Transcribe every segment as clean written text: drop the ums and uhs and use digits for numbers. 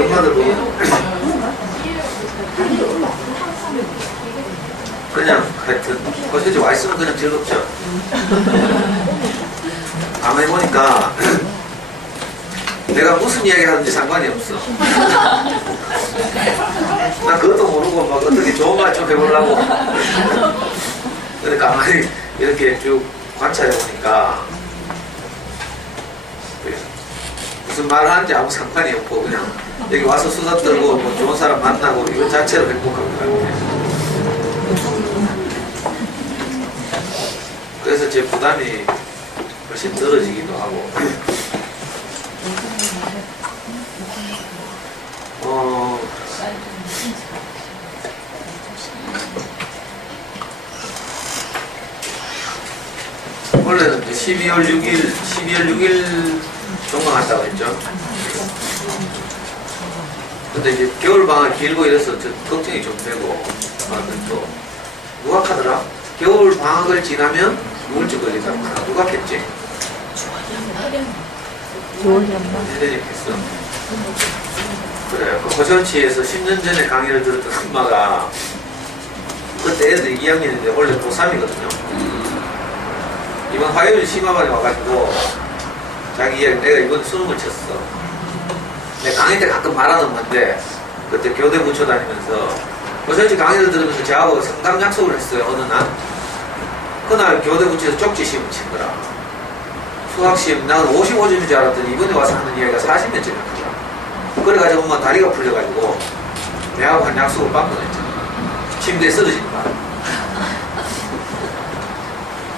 엄마들 보면 그냥 하여튼 거실에 와 있으면 그냥 즐겁죠. 가만히 보니까 내가 무슨 이야기 하는지 상관이 없어. 나 그것도 모르고 막 어떻게 좋은 말 좀 해보려고. 근데 가만히 이렇게 쭉 관찰해 보니까 무슨 말을 하는지 아무 상관이 없고 그냥 여기 와서 수다 떨고 뭐 좋은 사람 만나고 이거 자체로 행복한 것 같아요. 그래서 제 부담이 훨씬 떨어지기도 하고. 원래는 12월 6일 종강한다고 했죠. 근데 이제 겨울방학 길고 이래서 걱정이 좀 되고, 또, 누가 하더라? 겨울방학을 지나면 우울증 걸린다고 누가 했지? 혜련이 했어. 그래요. 그 고전치에서 10년 전에 강의를 들었던 엄마가 그때 애들이 2학년인데 원래 고3이거든요. 이번 화요일 심화반에 와가지고 자기 이야기 내가 이번 수능을 쳤어. 내가 강의 때 가끔 말하는 건데 그때 교대 붙여 다니면서 고전치 강의를 들으면서 저하고 상담 약속을 했어요. 어느 날 그날 교대 붙여서 쪽지 시험을 친 거라. 수학시험 나는 55점인 줄 알았더니 이번에 와서 하는 이야기가 40몇 점이었더라. 그래가지고 엄마 다리가 풀려가지고 내하고 한 약속을 바꿔냈잖아. 침대에 쓰러진 거야.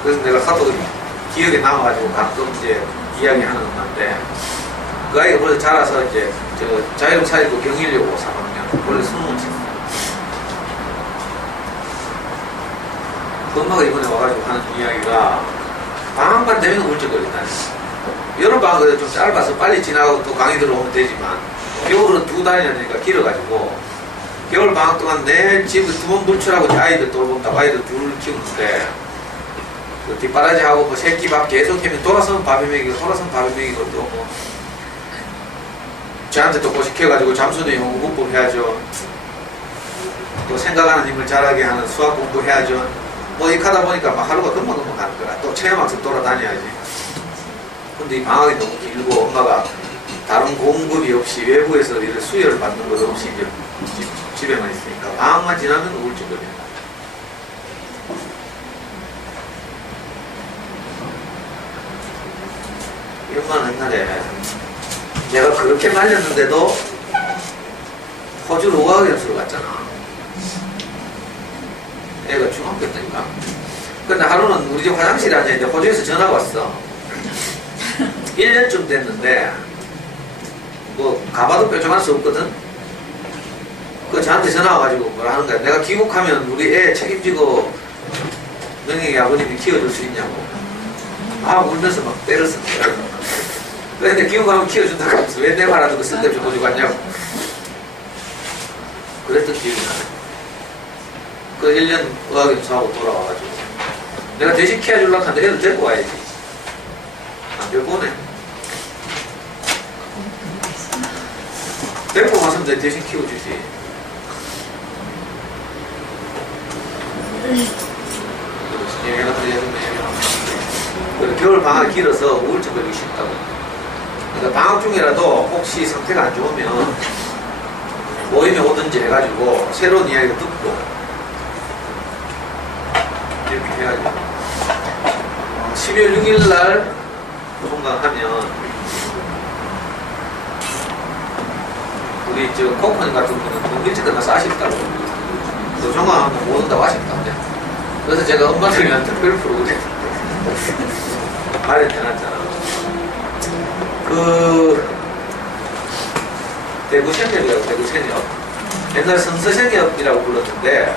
그래서 내가 카톡이 기억에 남아가지고 가끔 이제 이야기하는 건데 그 아이가 벌써 자라서 이제 저 자율 차리고 경일려고 3학년 원래 수능을 쳤어요. 그 엄마가 이번에 와가지고 하는 이야기가 방학만 되면 우울증 걸린다니. 여름방학은 좀 짧아서 빨리 지나가고 또 강의 들어오면 되지만 겨울은 2달이나 되니까 길어가지고 겨울방학 동안 매일 집을 2번 불출하고 아이들 돌본다고 아이들 둘 키우는데 그 뒷바라지하고 뭐 새끼 밥 계속 하면 돌아서면 밥이 먹이고 돌아서면 밥이 먹이고 또 뭐 저한테 또 고시켜가지고 잠수도 영어 공부 해야죠. 또 생각하는 힘을 자라게 하는 수학 공부 해야죠. 뭐 이렇게 하다 보니까 막 하루가 금방 가는 거야. 또 체험학습 돌아다녀야지. 근데 이 방학이 너무 길고 엄마가 다른 공급이 없이 외부에서 이런 수혈을 받는 것 없이 이제 집에만 있으니까 방학만 지나면 우울증 걸린다. 이 엄마는 옛날에 내가 그렇게 말렸는데도 호주 로가학 연수를 갔잖아. 애가 중학교 때인가. 근데 하루는 우리 집 화장실에 앉아있는데 호주에서 전화가 왔어. 1년쯤 됐는데 뭐 가봐도 뾰족할 수 없거든. 그 저한테 전화 와가지고 뭐라 하는 거야. 내가 귀국하면 우리 애 책임지고 명예의 아버님이 키워줄 수 있냐고. 울면서 막 때렸어. 근데 귀국하면 키워준다고 하면서 왜 내 말 안 듣고 쓸데없이 호주 갔냐고. 그랬던 기억이 나네. 그 1년 의학연수하고 돌아와가지고 내가 대신 키워주려고 하는데 애들 데리고 와야지. 안 데리고 오네. 데리고 와서 내 대신 키워주지. 얘기가 겨울 방학이 길어서 우울증 걸리기 쉽다고. 그러니까 방학 중이라도 혹시 상태가 안 좋으면 모임에 오든지 해가지고 새로운 이야기를 듣고 이렇게 해가지고 12월 6일날 종강하면 우리 저 코코님 같은 분은 너무 일찍 끝나서 아쉽다고. 또 종강하면 못 온다고 아쉽다. 그래서 제가 엄마들이랑 특별 프로그램 마련해놨잖아. 그 대구 생협이라고. 대구 생협 옛날 성서생협이라고 불렀는데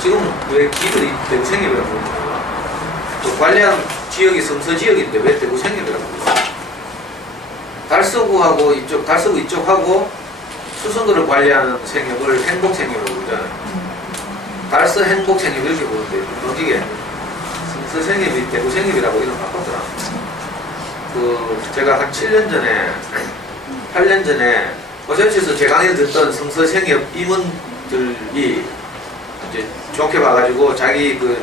지금 왜 기들이 대구 생협이라고 부르는가. 또 관리한 지역이 성서지역인데 왜 대구 생협이라고 불러. 달서구하고 이쪽 달서구 이쪽하고 수성구를 관리하는 생협을 행복생협으로 부르잖아요. 달서 행복생협 이렇게 부르는데 어디게 성서생협이 대구생협이라고 이름 바꿨더라. 그 제가 한 7년 전에 8년 전에 호세치에서 제 강의를 듣던 성서생협 임원들이 이제 좋게 봐가지고 자기 그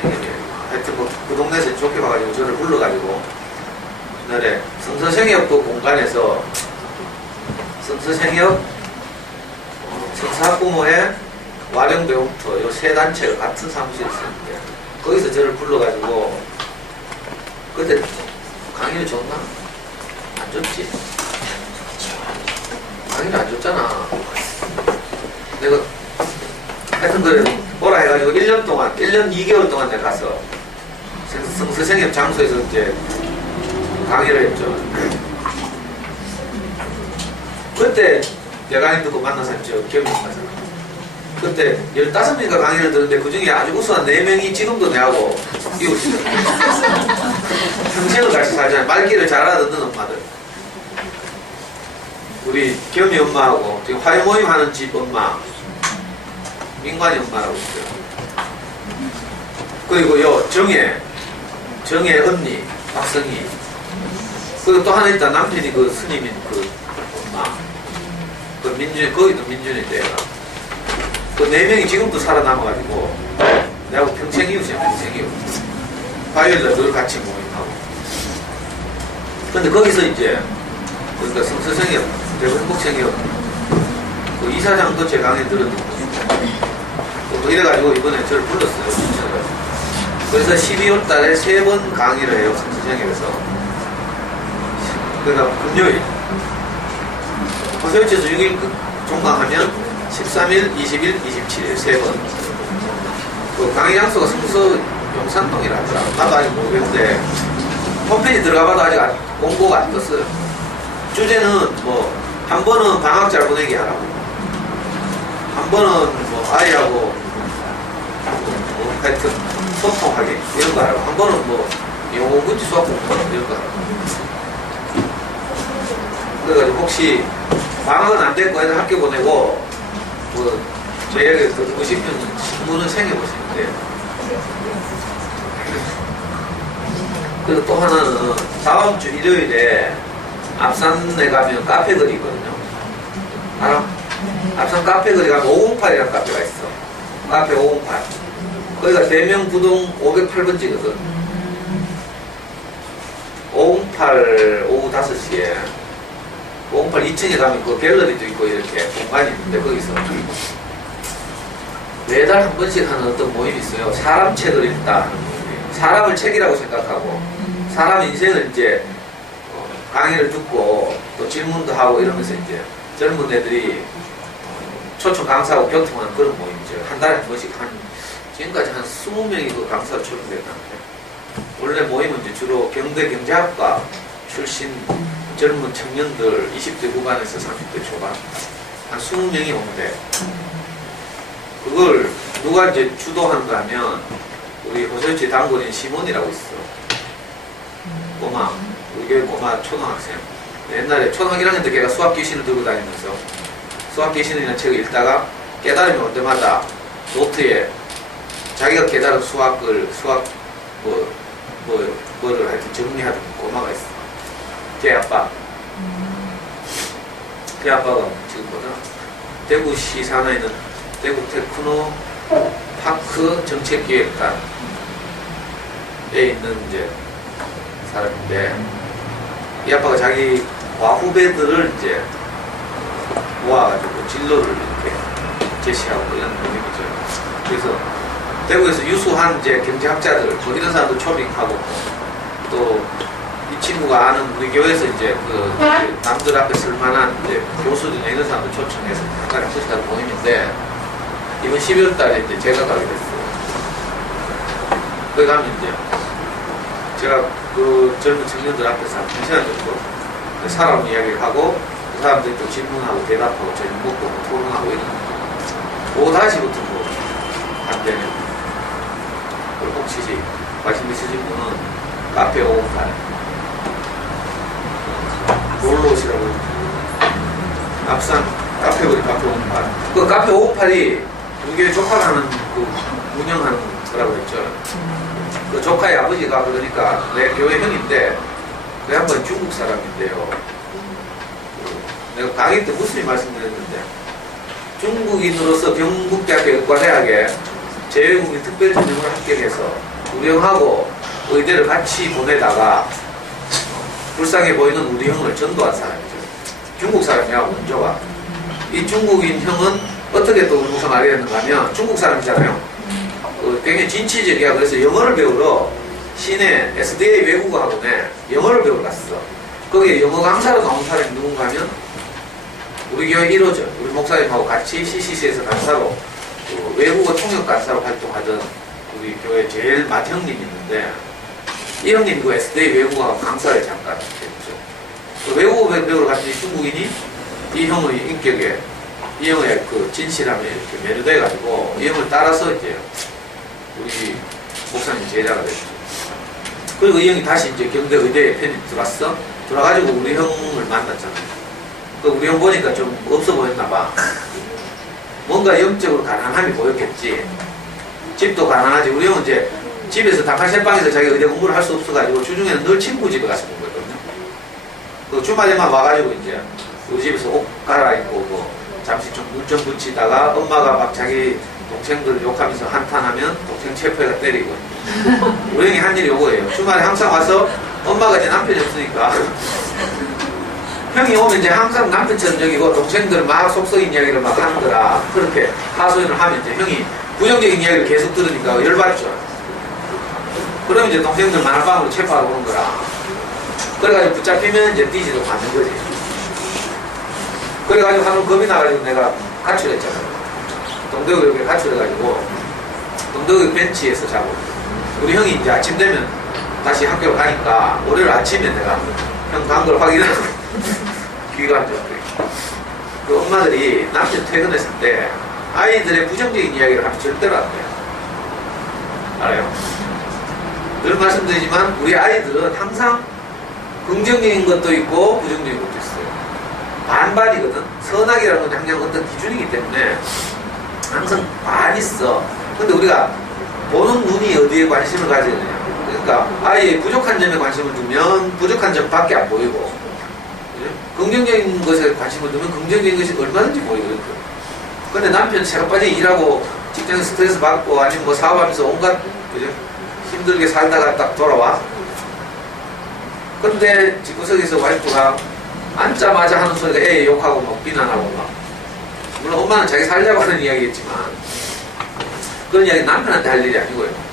생협이 하여튼 뭐 그 동네에서 좋게 봐가지고 저를 불러가지고 옛날에 성서생협 그 공간에서 성서생협 성사학부모회 와령배움터 요 세 단체가 같은 사무실에 있었는데 거기서 저를 불러가지고 그때 강의를 줬나? 안 줬지. 강의를 안 줬잖아. 내가 하여튼 그래 오라 해가지고 1년 동안 1년 2개월 동안 내가 가서 성서생협 장소에서 이제 강의를 했죠. 그때 내가 강의 듣고 만난 사람이 저 기억이 나잖아. 그때 15명인가 강의를 듣는데 그 중에 아주 우수한 4명이 지금도 내하고 이웃이죠. 평생을 같이 살잖아요. 말귀를 잘 알아듣는 엄마들. 우리 겸이 엄마하고 지금 화요모임 하는 집 엄마 민관이 엄마라고 있어요. 그리고 요 정혜 언니 박성희. 그리고 또 하나 있다. 남편이 그 스님인 그 엄마. 그 민준, 거기도 민준인데 그 4명이 지금도 살아남아가지고 내하고 평생 이웃이야. 평생 이웃. 화요일날 늘 같이 모임하고. 근데 거기서 이제 그러니까 성서생협 대구 행복생협 그 이사장도 제 강의 들었는데 또 이래가지고 이번에 저를 불렀어요. 진짜로. 그래서 12월 달에 3번 강의를 해요. 성서생협에서. 그러니까 금요일 호세치에서 6일 종강하면 13일, 20일, 27일 3번. 그 강의 장소가 성서 용산동이라 하더라. 나도 아직 모르겠는데 홈페이지 들어가봐도 아직 공고가 안 떴어요. 주제는 뭐 한 번은 방학 잘 보내기 하라고, 한 번은 뭐 아이하고 뭐 하여튼 소통하기 이런 거 하라고, 한 번은 뭐 영어 문제 수학 공부 이런 거 하라고. 그래가지고 혹시 방학은 안 됐고 애들 학교 보내고 뭐 제 이야기를 듣고 싶으면 신문을 생겨보시는데. 그리고 또 하나는 다음 주 일요일에 앞산에 가면 카페거리 있거든요. 알아? 앞산 카페거리 가면 508이라는 카페가 있어. 카페 508. 거기가 대명부동 508번지거든. 508 오후 5시에 508 2층에 가면 그 갤러리도 있고 이렇게 공간이 있는데 거기서 매달 한 번씩 하는 어떤 모임이 있어요. 사람 책을 읽다. 사람을 책이라고 생각하고 사람 인생을 이제 강의를 듣고 또 질문도 하고 이러면서 이제 젊은 애들이 초청 강사하고 교통하는 그런 모임이죠. 한 달에 한 번씩 지금까지 한 20명이 그 강사로 초청됐는데 원래 모임은 이제 주로 경대 경제학과 출신 젊은 청년들 20대 후반에서 30대 초반 한 20명이 오는데 그걸 누가 이제 주도하는가 하면 우리 호세치 단골인 시몬이라고 있어. 꼬마, 우리 교회 꼬마 초등학생. 옛날에 초등학교 1학년 때 걔가 수학 귀신을 들고 다니면서 수학 귀신이라는 책을 읽다가 깨달음이 올 때마다 노트에 자기가 깨달은 수학을 뭐를 하여튼 정리하던 꼬마가 있어. 걔 아빠. 걔 아빠가 지금 뭐더라? 대구시 산하에 있는 대구 테크노 파크 정책기획관에 있는 이제 사람인데 이 아빠가 자기 과후배들을 이제 모아가지고 진로를 이렇게 제시하고 이런 모임이죠. 그래서 대구에서 유수한 이제 경제학자들 뭐 이런 사람도 초빙하고 또 이 친구가 아는 우리 교회에서 이제 그 남들 앞에 쓸만한 이제 교수들이나 이런 사람도 초청해서 한 달에 한 번씩 하는 모임인데 이번 12월 달에 이제 제가 가게 됐어요. 거기 가면 이제 제가 그 젊은 청년들 앞에서 한 2시간 정도 사람 이야기를 하고 그 사람들이 또 질문하고 대답하고 저녁 먹고 토론하고 이런 거. 오후 5시부터 뭐 안 되는. 그리고 혹시 관심 있으신 분은 카페 508 놀러 오시라고. 앞산 카페거리 카페 508. 그 카페 508이 우리 교회 조카가 하는 그 운영하는 거라고 했죠. 그 조카의 아버지가 그러니까 내 교회 형인데 그 양반 중국 사람인데요. 내가 강의 때 무슨 말씀드렸는데, 중국인으로서 경북대학교 의과대학에 재외국민 특별전형을 합격해서 우리 형하고 의대를 같이 보내다가 불쌍해 보이는 우리 형을 전도한 사람이죠. 중국 사람이야, 원조가. 이 중국인 형은 어떻게 또 우리가 말해야 되는가 하면, 중국 사람이잖아요. 굉장히 진취적이야. 그래서 영어를 배우러 시내 SDA 외국어 학원에 영어를 배우러 갔어. 거기에 영어 강사로 나온 사람이 누군가 하면 우리 교회 1호죠. 우리 목사님하고 같이 CCC에서 강사로 외국어 통역 강사로 활동하던 우리 교회 제일 맏형님이 있는데, 이 형님 그 SDA 외국어 강사를 잠깐 했죠. 외국어 배우러 갔더니 중국인이 이 형의 인격에, 이 형의 그 진실함에 이렇게 매료돼가지고 이 형을 따라서 이제 우리 목사님 제자가 됐죠. 그리고 이 형이 다시 이제 경대 의대에 편입 들어왔어. 들어가지고 우리 형을 만났잖아요. 그 우리 형 보니까 좀 없어 보였나봐. 뭔가 영적으로 가난함이 보였겠지. 집도 가난하지. 우리 형은 이제 집에서 단칸셀방에서 자기 의대 공부를 할 수 없어가지고 주중에는 늘 친구 집에 가서 공부했거든요. 그 주말에만 와가지고 이제 우리 집에서 옷 갈아입고 뭐 잠시 좀 눈 좀 붙이다가 엄마가 막 자기 동생들 욕하면서 한탄하면 동생 체포해가 때리고. 우리 형이 한 일이 요거예요. 주말에 항상 와서 엄마가 이제 남편이 없으니까 형이 오면 이제 항상 남편처럼 저기고 동생들 막 속썩인 이야기를 막 하는 거라, 그렇게 하소연을 하면 이제 형이 부정적인 이야기를 계속 들으니까 열받죠. 그러면 이제 동생들 만화방으로 체포하러 오는 거라. 그래가지고 붙잡히면 이제 뒤지러 가는 거지. 그래가지고 하루 겁이 나가지고 내가 가출했잖아요. 동대구역에 가출해가지고 동대구역 벤치에서 자고, 우리 형이 이제 아침 되면 다시 학교로 가니까 월요일 아침에 내가 형 간 걸 확인하고 귀가 안 좋았대. 그 엄마들이 남편 퇴근했을 때 아이들의 부정적인 이야기를 하면 절대로 안 돼요. 알아요? 늘 말씀드리지만 우리 아이들은 항상 긍정적인 것도 있고 부정적인 것도 있어요. 반반이거든. 선악이라는 건 그냥 어떤 기준이기 때문에 항상 반 있어. 근데 우리가 보는 눈이 어디에 관심을 가져야 되냐. 그러니까 아이의 부족한 점에 관심을 두면 부족한 점밖에 안 보이고, 긍정적인 것에 관심을 두면 긍정적인 것이 얼마든지 보이거든요. 근데 남편 새벽까지 일하고 직장에서 스트레스 받고 아니면 뭐 사업하면서 온갖, 그죠? 힘들게 살다가 딱 돌아와. 근데 집구석에서 와이프가 앉자마자 하는 소리가 애 욕하고 막 비난하고 막. 물론 엄마는 자기 살자고 하는 이야기겠지만 그런 이야기 남편한테 할 일이 아니고요.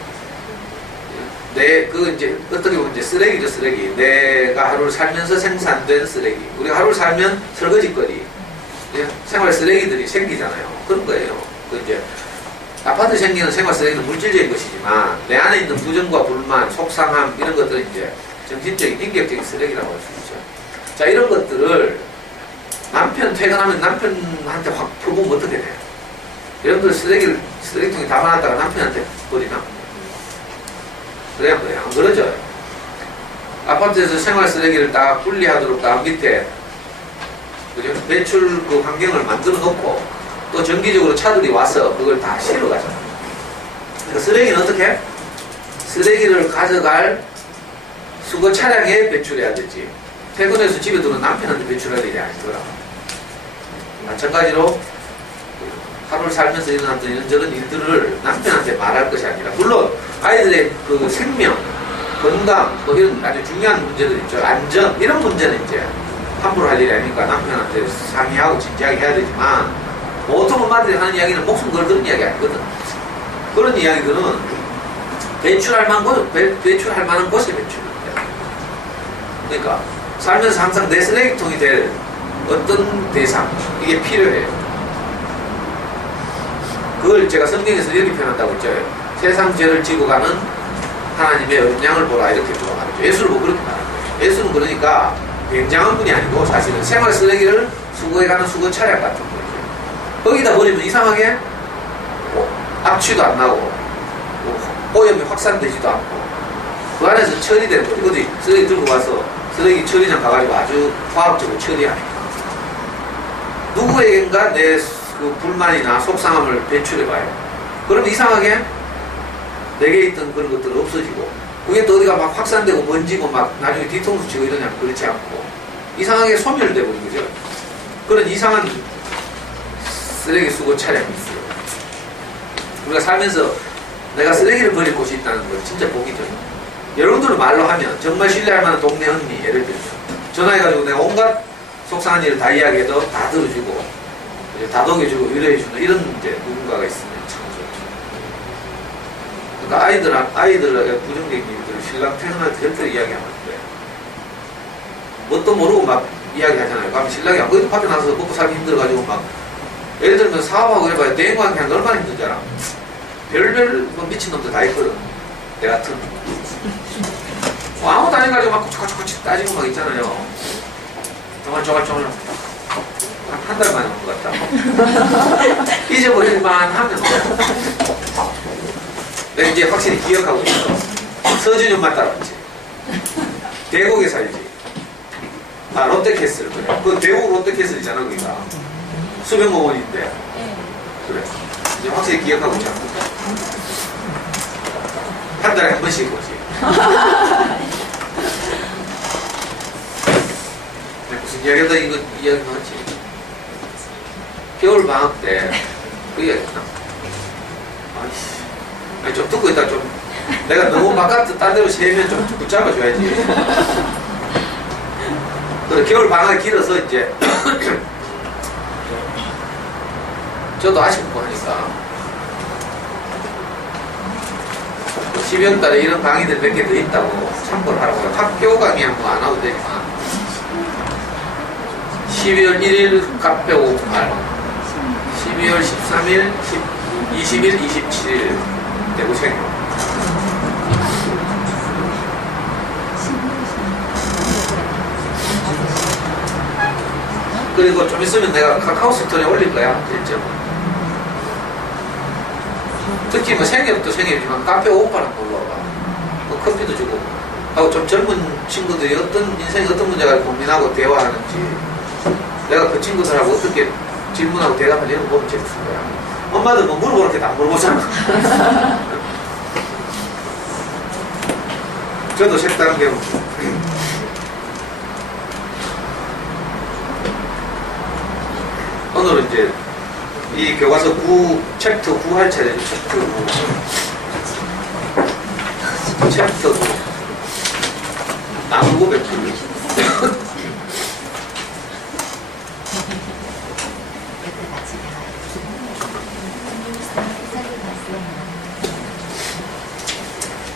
이제 어떻게 보면 이제 쓰레기죠, 쓰레기. 내가 하루를 살면서 생산된 쓰레기. 우리가 하루를 살면 설거지거리, 생활 쓰레기들이 생기잖아요. 그런 거예요. 그 이제 아파트 생기는 생활 쓰레기는 물질적인 것이지만 내 안에 있는 부정과 불만, 속상함 이런 것들은 이제 정신적인, 인격적인 쓰레기라고 할 수 있죠. 자, 이런 것들을 남편 퇴근하면 남편한테 확 퍼부으면 어떻게 돼요? 여러분들 쓰레기통에 담아놨다가 남편한테 버리나? 그래야 그래요. 안 그러죠? 아파트에서 생활 쓰레기를 딱 분리하도록 딱 밑에, 그죠? 배출 그 환경을 만들어 놓고 또 정기적으로 차들이 와서 그걸 다 실어 가잖아요. 그러니까 쓰레기는 어떻게? 쓰레기를 가져갈 수거 차량에 배출해야 되지. 퇴근해서 집에 들어오면 남편한테 배출할 일이 아니더라. 마찬가지로 하루를 살면서 일어났던 이런저런 일들을 남편한테 말할 것이 아니라, 물론 아이들의 그 생명, 건강, 뭐 이런 아주 중요한 문제들 있죠. 안전, 이런 문제는 이제 함부로 할 일이 아니니까 남편한테 상의하고 진지하게 해야 되지만, 보통 엄마들이 하는 이야기는 목숨 걸 그런 이야기 아니거든. 그런 이야기들은 배출할 만한 곳에 배출합니다. 그러니까 살면서 항상 내 쓰레기통이 될 어떤 대상, 이게 필요해요. 그걸 제가 성경에서 이렇게 표현한다고 했죠. 세상 죄를 지고 가는 하나님의 어린 양을 보라, 이렇게 말하죠. 예수를 보고 그렇게 말하는 거예요. 예수는 그러니까 굉장한 분이 아니고 사실은 생활 쓰레기를 수거해가는 수거 차량 같은 거예요. 거기다 버리면 이상하게 악취도 안 나고 오염이 확산되지도 않고 그 안에서 처리되는 거죠. 어디 쓰레기 들고 가서 쓰레기 처리장 가가지고 아주 화학적으로 처리하니까 누구에겐가 내 그 불만이나 속상함을 배출해봐요. 그러면 이상하게 내게 있던 그런 것들은 없어지고, 그게 또 어디가 막 확산되고 번지고 막 나중에 뒤통수 치고 이러냐면 그렇지 않고 이상하게 소멸되고 있는 거죠. 그런 이상한 쓰레기 수거 차량이 있어요. 우리가 살면서 내가 쓰레기를 버릴 곳이 있다는 건 진짜 복이죠. 여러분들은 말로 하면 정말 신뢰할 만한 동네 언니, 예를 들면 전화해가지고 내가 온갖 속상한 일을 다 이야기해도 다 들어주고 다독여주고 위로해주는 이런 이제 누군가가 있으면 참 좋죠. 그러니까 아이들에게 부정적인 신랑 퇴근할 때 절대로 이야기하면 안 돼. 뭣도 모르고 막 이야기하잖아요. 그럼 신랑이 거기서 밖에 나서 먹고 살기 힘들어가지고 막 예를 들면 사업하고 해봐야 대행관계 하는 게 얼마나 힘들잖아. 별별 뭐 미친놈들 다 있거든. 내 같은 뭐 아무도 안 해가지고 막 코치코치 따지고 막 있잖아요. 쪼글쪼글 한 달 만에 온 것 같다. 잊어버릴만 하면 내가 이제 확실히 기억하고 있어. 서준이 엄마 따라왔지. 대곡에 살지. 아, 롯데캐슬. 그래. 그 대곡 롯데캐슬이잖아, 거기가. 수변공원인데. 그래. 이제 확실히 기억하고 있잖아. 한 달에 한 번씩 오지. 무슨 이야기다 이거 이야기 하지? 겨울 방학 때 그 이야기 했나? 아이씨. 아니 좀 듣고 있다 좀 내가 너무 바깥 딴 데로 세면 좀 붙잡아줘야지. 그래 겨울 방학이 길어서 이제 저도 아쉽고 하니까 12월 달에 이런 강의들 몇 개 더 있다고 참고를 하라고. 학교 강의 한 번 안 와도 되지만 12월 1일 카페 58 12월 13일 20일 27일 대구 생일. 그리고 좀 있으면 내가 카카오 스토리에 올릴 거야. 일정. 특히 뭐 생일도 생일이지만 카페 58 한번 올라와봐. 뭐 커피도 주고 하고 좀 젊은 친구들이 어떤 인생에 어떤 문제가 고민하고 대화하는지 내가 그 친구들하고 어떻게 질문하고 대답하는 이런 거 보면 재밌을 거야. 엄마들 뭐 물어보는 게 안 물어보잖아. 저도 색다른 배우. 오늘은 이제 이 교과서 9, 챕터 9 할 차례죠. 챕터 9. 챕터 9. 나무 고백.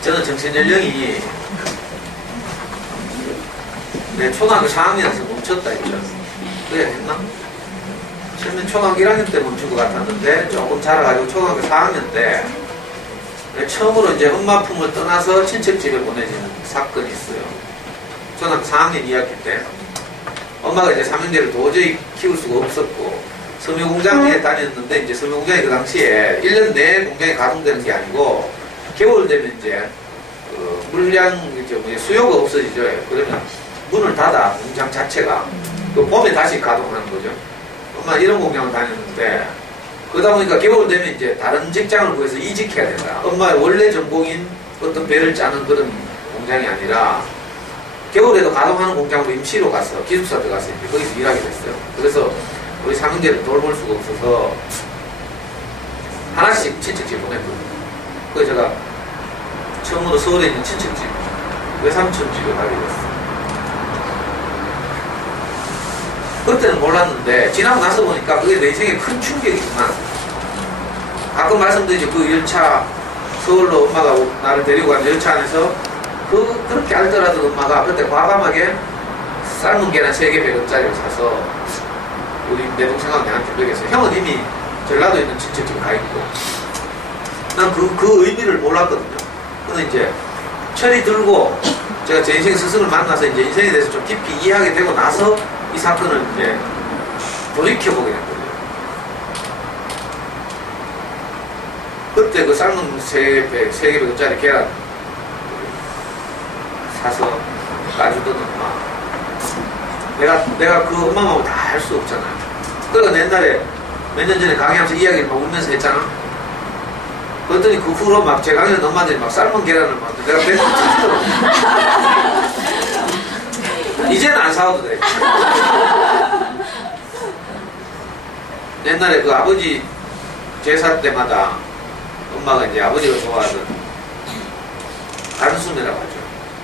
저는 정신연령이 내 초등학교 4학년에서 멈췄다 했죠. 그래 했나? 처음엔 초등학교 1학년 때 멈춘 것 같았는데 조금 자라가지고 초등학교 4학년 때 처음으로 이제 엄마 품을 떠나서 친척집에 보내지는 사건이 있어요. 초등학교 4학년 2학기 때 엄마가 이제 삼형제를 도저히 키울 수가 없었고 섬유공장에 다녔는데 이제 섬유공장이 그 당시에 1년 내에 공장이 가동되는 게 아니고 겨울 되면 이제 물량 수요가 없어지죠. 그러면 문을 닫아 공장 자체가. 그 봄에 다시 가동하는 거죠. 엄마 이런 공장을 다녔는데 그러다 보니까 겨울 되면 이제 다른 직장을 구해서 이직해야 된다. 엄마의 원래 전공인 어떤 배를 짜는 그런 공장이 아니라 겨울에도 가동하는 공장으로 임시로 가서 기숙사 들어가서 이제 거기서 일하게 됐어요. 그래서 우리 삼형제를 돌볼 수가 없어서 하나씩 친척집 보냈거든요. 그래서 제가 처음으로 서울에 있는 친척집, 외삼촌 집에 가게 됐어요. 그때는 몰랐는데 지나고 나서 보니까 그게 내 인생에 큰 충격이지만 가끔 말씀드리죠. 그 열차 서울로 엄마가 나를 데리고 간 열차 안에서 그렇게 알더라도 엄마가 그때 과감하게 삶은 계란 3개 100원짜리를 사서 우리 내 동생하고 내한테 먹였어요. 형은 이미 전라도에 있는 친척집에 가 있고 난 그 의미를 몰랐거든요. 근데 이제 철이 들고 제가 제 인생 스승을 만나서 이제 인생에 대해서 좀 깊이 이해하게 되고 나서 이 사건을 이제 돌이켜보게 됐거든요. 그때 그 삶은 3개 100원짜리 계란 사서 까주던 엄마. 내가 그 엄마 마음을 다 할 수 없잖아요. 그러니까 옛날에 몇 년 전에 강의하면서 이야기를 막 울면서 했잖아. 그랬더니 그 후로 막 제 강의는 엄마들이 막 삶은 계란을 막 내가 맨날 찾더라고. 이제는 안 사와도 돼. 옛날에 그 아버지 제사 때마다 엄마가 이제 아버지가 좋아하던 간수매라고 하죠.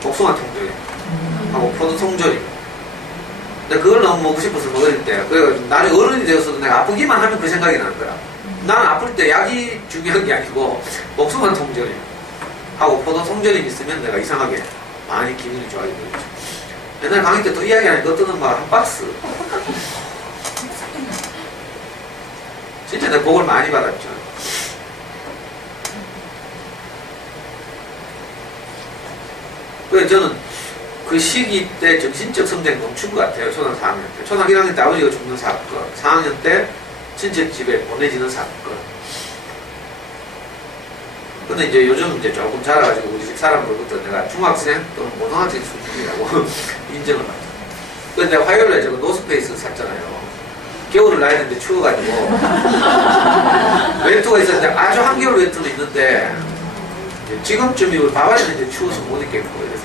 복숭아 통조림 하고 포도 통조림. 근데 그걸 너무 먹고 싶어서 먹을 때, 그래가지고 나중에 어른이 되어서도 내가 아프기만 하면 그 생각이 나는 거야. 나는 아플 때 약이 중요한 게 아니고 복숭아 통조림 하고 포도 통조림 있으면 내가 이상하게 많이 기분이 좋아지거든요. 옛날 강의 때 또 이야기하니까 어떤 엄마가 한 박스. 진짜 내가 복을 많이 받았죠. 그래서 저는 그 시기 때 정신적 성장이 멈춘 것 같아요. 초등학교 4학년 때. 초등학교 1학년 때 아버지가 죽는 사건, 4학년 때 친척 집에 보내지는 사건. 근데 이제 요즘 이제 조금 자라가지고 우리 집 사람들부터 내가 중학생 또는 고등학생 수준이라고 인정을 받죠. 근데 내가 화요일에 제가 노스페이스 샀잖아요. 겨울을 나야 되는데 추워가지고 웨트가 있었는데 아주 한겨울 웨트는 있는데 지금쯤이면 바바리는 이제 추워서 못 입겠고 그래서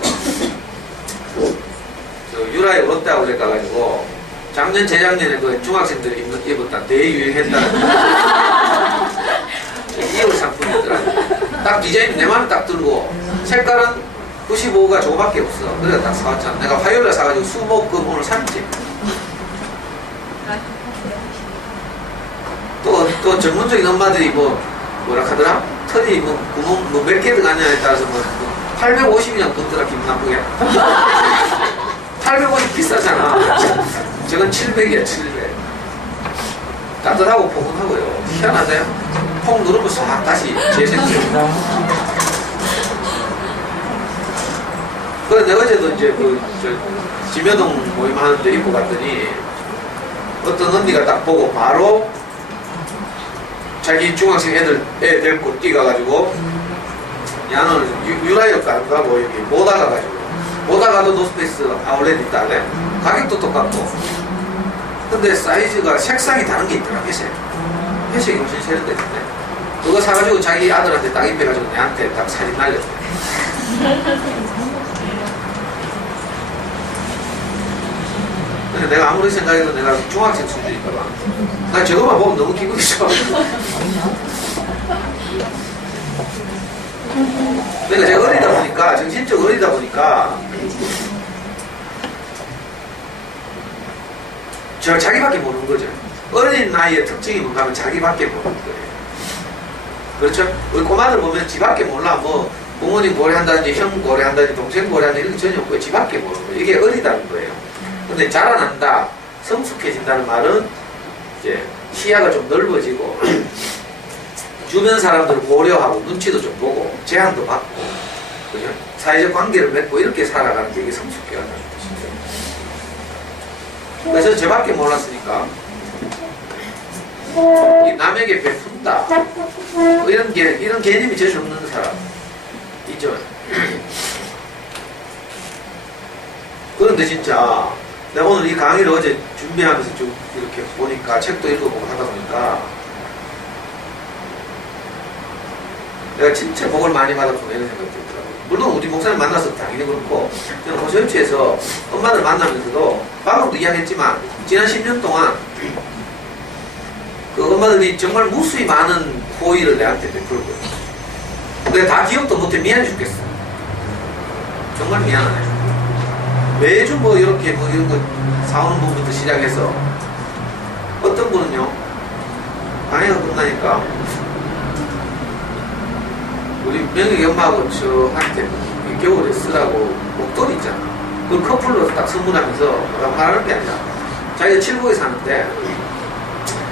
유라에 롯데하고 가가지고 작년 재작년에 그 중학생들이 입었다 대유행했다는 이월 상품이더라고요. 딱 디자인 내 맘에 딱 들고 색깔은 95가 저거밖에 없어. 그래서 딱 사왔잖아. 내가 화요일에 사가지고 수목금 오늘 샀지. 또 전문적인 엄마들이 뭐라 하더라? 털이 구멍 몇 개 들어가냐에 따라서 850이냐 돈더라 기분 나쁘게. 850 비싸잖아. 저건 700이야 700. 따뜻하고 포근하고요. 희한하대요. 폭 누르면 싹 다시 재생돼요. 그래 내가 어제도 이제 김여동 모임 하는데 입고 갔더니 어떤 언니가 딱 보고 바로 자기 중학생 애들 애 데리고 뛰어가가지고 야 너는 유라이역 안 가고 여기 모다 가가지고 모다 가도 노스페이스 아울렛 있다네. 가격도 똑같고 근데 사이즈가 색상이 다른 게 있더라. 회색이 훨씬 세련됐는데 그거 사가지고 자기 아들한테 딱 입혀가지고 내한테 딱 사진 날렸대. 근데 내가 아무리 생각해도 내가 중학생 수준일까봐 나 저거만 보면 너무 기분이 좋아. 그러니까 제가 어리다 보니까 정신적으로 어리다 보니까 저 자기밖에 모르는 거죠. 어린 나이의 특징이 뭔가 하면 자기밖에 모르는 거예요. 그렇죠? 우리 꼬마들 보면 지밖에 몰라. 뭐 부모님 고려한다든지 형 고려한다든지 동생 고려한다든지 이런 게 전혀 없고요. 지밖에 모르는 거예요. 이게 어리다는 거예요. 근데 자라난다, 성숙해진다는 말은 이제 시야가 좀 넓어지고 주변 사람들을 고려하고 눈치도 좀 보고 제한도 받고 그죠? 사회적 관계를 맺고 이렇게 살아가는 게 이게 성숙해간다는 뜻이죠. 그래서 저밖에 몰랐으니까 남에게 베푼다 뭐 이런 개념이 전혀 없는 사람 있죠. 그런데 진짜 내가 오늘 이 강의를 어제 준비하면서 좀 이렇게 보니까 책도 읽어보고 하다 보니까 내가 진짜 복을 많이 받았구나 이런 생각이 들더라고요. 물론 우리 목사님 만나서 당연히 그렇고 저는 호세우치에서 엄마들 만나면서도 방금도 이야기했지만 지난 10년 동안 그 엄마들이 정말 무수히 많은 호의를 내한테 베풀고요. 내가 다 기억도 못해 미안해 죽겠어. 정말 미안하네. 매주 뭐 이렇게 뭐 이런 거 사오는 분부터 시작해서 어떤 분은요 강의가 끝나니까 우리 명익이 엄마하고 저한테 겨울에 쓰라고 목도리 있잖아. 그걸 커플로 딱 선물하면서 뭐라고 말하는 게 아니라 자기가 칠곡에 사는데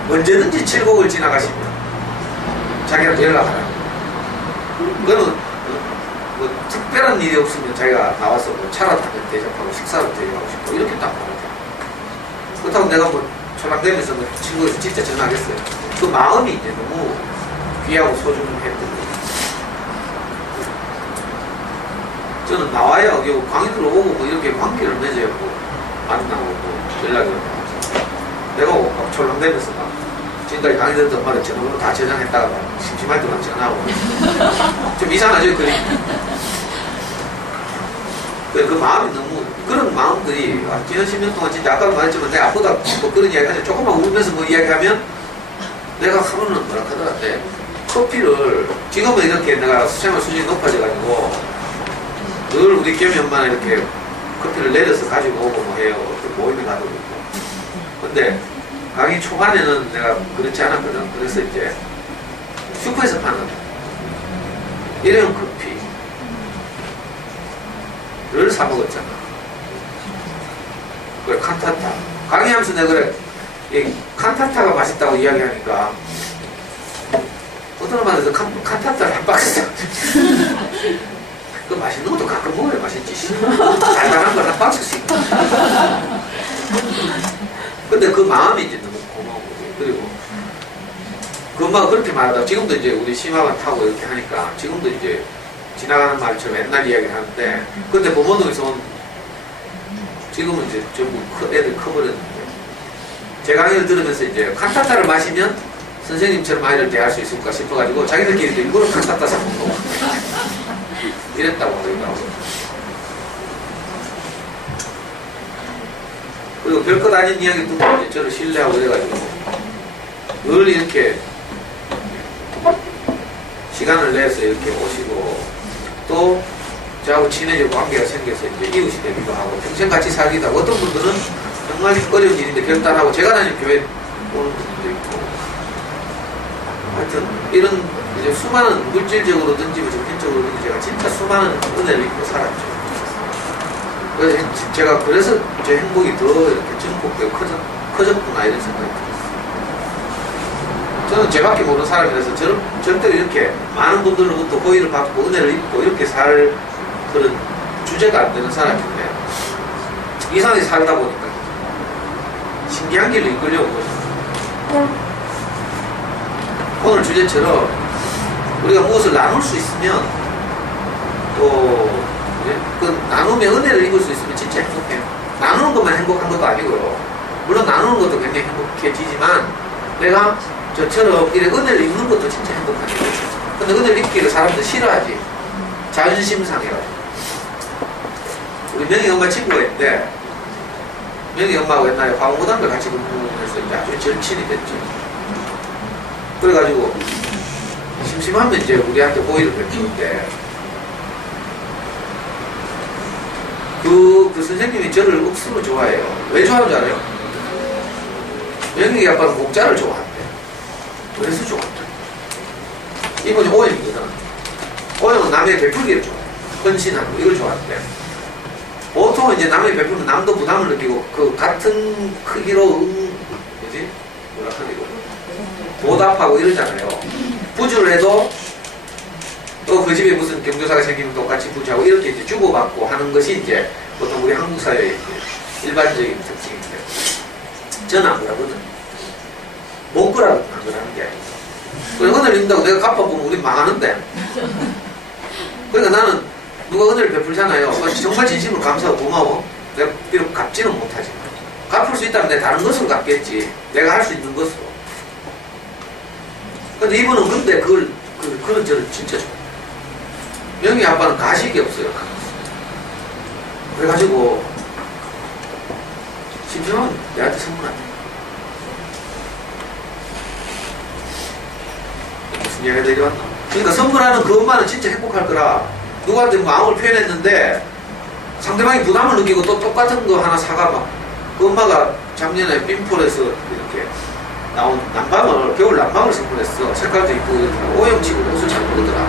언제든지 칠곡을 지나가시면 자기랑 연락하라. 그거는 뭐 특별한 일이 없으면 자기가 나와서 뭐 차라도 한잔 대접하고 식사로 대접하고 싶고 이렇게 딱 말하죠. 그렇다고 내가 뭐 초락되면서 뭐 친구에서 진짜 전화하겠어요. 그 마음이 이제 너무 귀하고 소중했거든요. 저는 나와야 여기 강의들 오고 뭐 이렇게 관계를 맺어야 뭐 만나고 뭐 연락이 오고 내가 막 초락되면서 막 지금까지 강의 듣던 말을 전화번호 다 저장했다가 막 심심할 때만 전화하고 좀 이상하죠 그림. 그 마음이 너무 그런 마음들이 지난 10년 동안 진짜 아까도 말했지만 내가 아프다 뭐 그런 이야기 하죠. 조금만 울면서 뭐 이야기하면 내가 하루는 뭐라 하더라는데 커피를 지금은 이렇게 내가 생활 수준이 높아져가지고 늘 우리 겸이 엄마는 이렇게 커피를 내려서 가지고 오고 뭐 해요. 모임에 가도 있고. 근데 강의 초반에는 내가 그렇지 않았거든. 그래서 이제 슈퍼에서 파는 일회용 커피를 사 먹었잖아. 그래 칸타타. 강의하면서 내가 그래 이 칸타타가 맛있다고 이야기하니까 어떤 말에서 칸타타를 한 박스 그 맛있는 것도 가끔 먹어야 맛있지. 달달한 걸 한 박스씩. 근데 그 마음이 이제 너무 고마워. 그리고 그 엄마가 그렇게 말하다 지금도 이제 우리 심화반 타고 이렇게 하니까 지금도 이제 지나가는 말처럼 옛날 이야기를 하는데 근데 부모동에서 온 지금은 이제 전부 애들 커버렸는데 제 강의를 들으면서 이제 칸타타를 마시면 선생님처럼 아이를 대할 수 있을까 싶어가지고 자기들끼리 일부러 칸타타 사 먹는 거 이랬다고 그러더라고요. 그리고 별것 아닌 이야기 듣고 이제 저를 신뢰하고 이래가지고 늘 이렇게 시간을 내서 이렇게 오시고 또 저하고 친해지고 관계가 생겨서 이제 이웃이 되기도 하고 평생 같이 살기도 하고 어떤 분들은 정말 어려운 일인데 결단하고 제가 다니는 교회 오는 분들도 있고 하여튼 이런 이제 수많은 물질적으로든지 정신적으로든지 제가 진짜 수많은 은혜를 입고 살았죠. 그래서 제가 그래서 제 행복이 더 이렇게 증폭되고 커졌구나 이런 생각이 들었어요. 저는 제밖에 모르는 사람이라서 절대로 이렇게 많은 분들로부터 호의를 받고 은혜를 입고 이렇게 살 그런 주제가 안 되는 사람인데 이상하게 살다 보니까 신기한 길로 이끌려온 거죠. 오늘 주제처럼 우리가 무엇을 나눌 수 있으면 또 그 나누면 은혜를 입을 수 있으면 진짜 행복해요. 나누는 것만 행복한 것도 아니고요. 물론 나누는 것도 굉장히 행복해지지만 내가 저처럼 이렇게 은혜를 입는 것도 진짜 행복한 거예요. 근데 은혜를 입기를 사람들 싫어하지. 자존심 상해가지고. 우리 명희 엄마 친구가 있는데 명희 엄마하고 옛날에 화원고등학교 같이 공부해서 이제 아주 절친이 됐죠. 그래가지고 심심하면 이제 우리한테 호의를 베푸는데 그 선생님이 저를 억수로 좋아해요. 왜 좋아하는 줄 알아요? 명희 아빠는 목자를 좋아한대. 그래서 좋아한대. 이분이 오염이거든. 오염은 남의 베풀기를 좋아해. 헌신하고 이걸 좋아한대. 보통 이제 남의 베풀면 남도 부담을 느끼고 그 같은 크기로 뭐지? 뭐라 하니고 보답하고 이러잖아요. 부주를 해도 또 그 집에 무슨 경조사가 생기면 똑같이 부주하고 이렇게 이제 주고받고 하는 것이 이제 보통 우리 한국 사회의 일반적인 특징인데 저는 안 그러거든. 못 그러거든. 안 그러는 게 아니고. 그래서 은혜를 입는다고 내가 갚아보면 우리 망하는데. 그러니까 나는 누가 은혜를 베풀잖아요. 정말 진심으로 감사하고 고마워. 내가 비록 갚지는 못하지만 갚을 수 있다면 내가 다른 것으로 갚겠지. 내가 할 수 있는 것으로. 근데 이분은 근데 그런 저를 진짜 좋아해요. 명희 아빠는 가식이 없어요. 그래가지고 심지어는 내한테 선물한대. 무슨 이야기가 내려왔나? 그러니까 선물하는 그 엄마는 진짜 행복할 거라. 누구한테 마음을 표현했는데 상대방이 부담을 느끼고 또 똑같은 거 하나 사가봐. 그 엄마가 작년에 빈폴에서 이렇게 나온 난방을 겨울 난방을 선물했어. 색깔도 이쁘고 오염치고 옷을 잘 모르더라.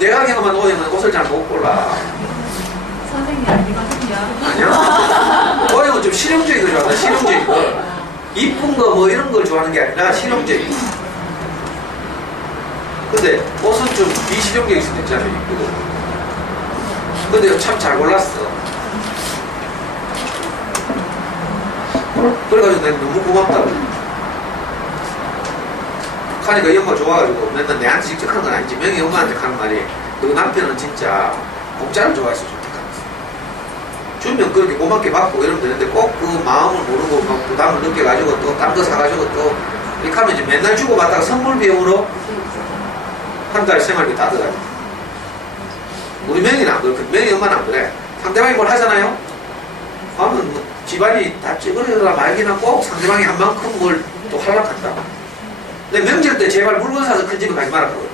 내가 경험한 오염은 옷을 잘 못 골라. 선생님 아니거든요. 아니야? 오염은 좀 실용적인 걸 좋아한다. 실용적인 걸. 이쁜 거 뭐 이런 걸 좋아하는 게 아니라 실용적인 거. 근데 옷은 좀 비실용적일 수도 있잖아요. 이쁘고. 근데 참 잘 골랐어. 그래가지고 내가 너무 고맙다고. 하니까 이 엄마 좋아가지고 맨날 내한테 직접 하는 건 아니지. 명희 엄마한테 하는 말이 그리고 남편은 진짜 공짜를 좋아해서 좋다카면서 주면 그렇게 고맙게 받고 이러면 되는데 꼭 그 마음을 모르고 막 부담을 느껴가지고 또 딴 거 사가지고 또 이렇게 하면 이제 맨날 주고받다가 선물 비용으로 한 달 생활비 다 들어가요. 우리 명희는 안 그렇고 명희 엄마는 안 그래. 상대방이 뭘 하잖아요? 하면 뭐 집안이 다 찌그러져라 말기나 꼭 상대방이 한 만큼 뭘 또 활락한다. 근데 명절 때 제발 물건 사서 큰 집에 가지 말라고.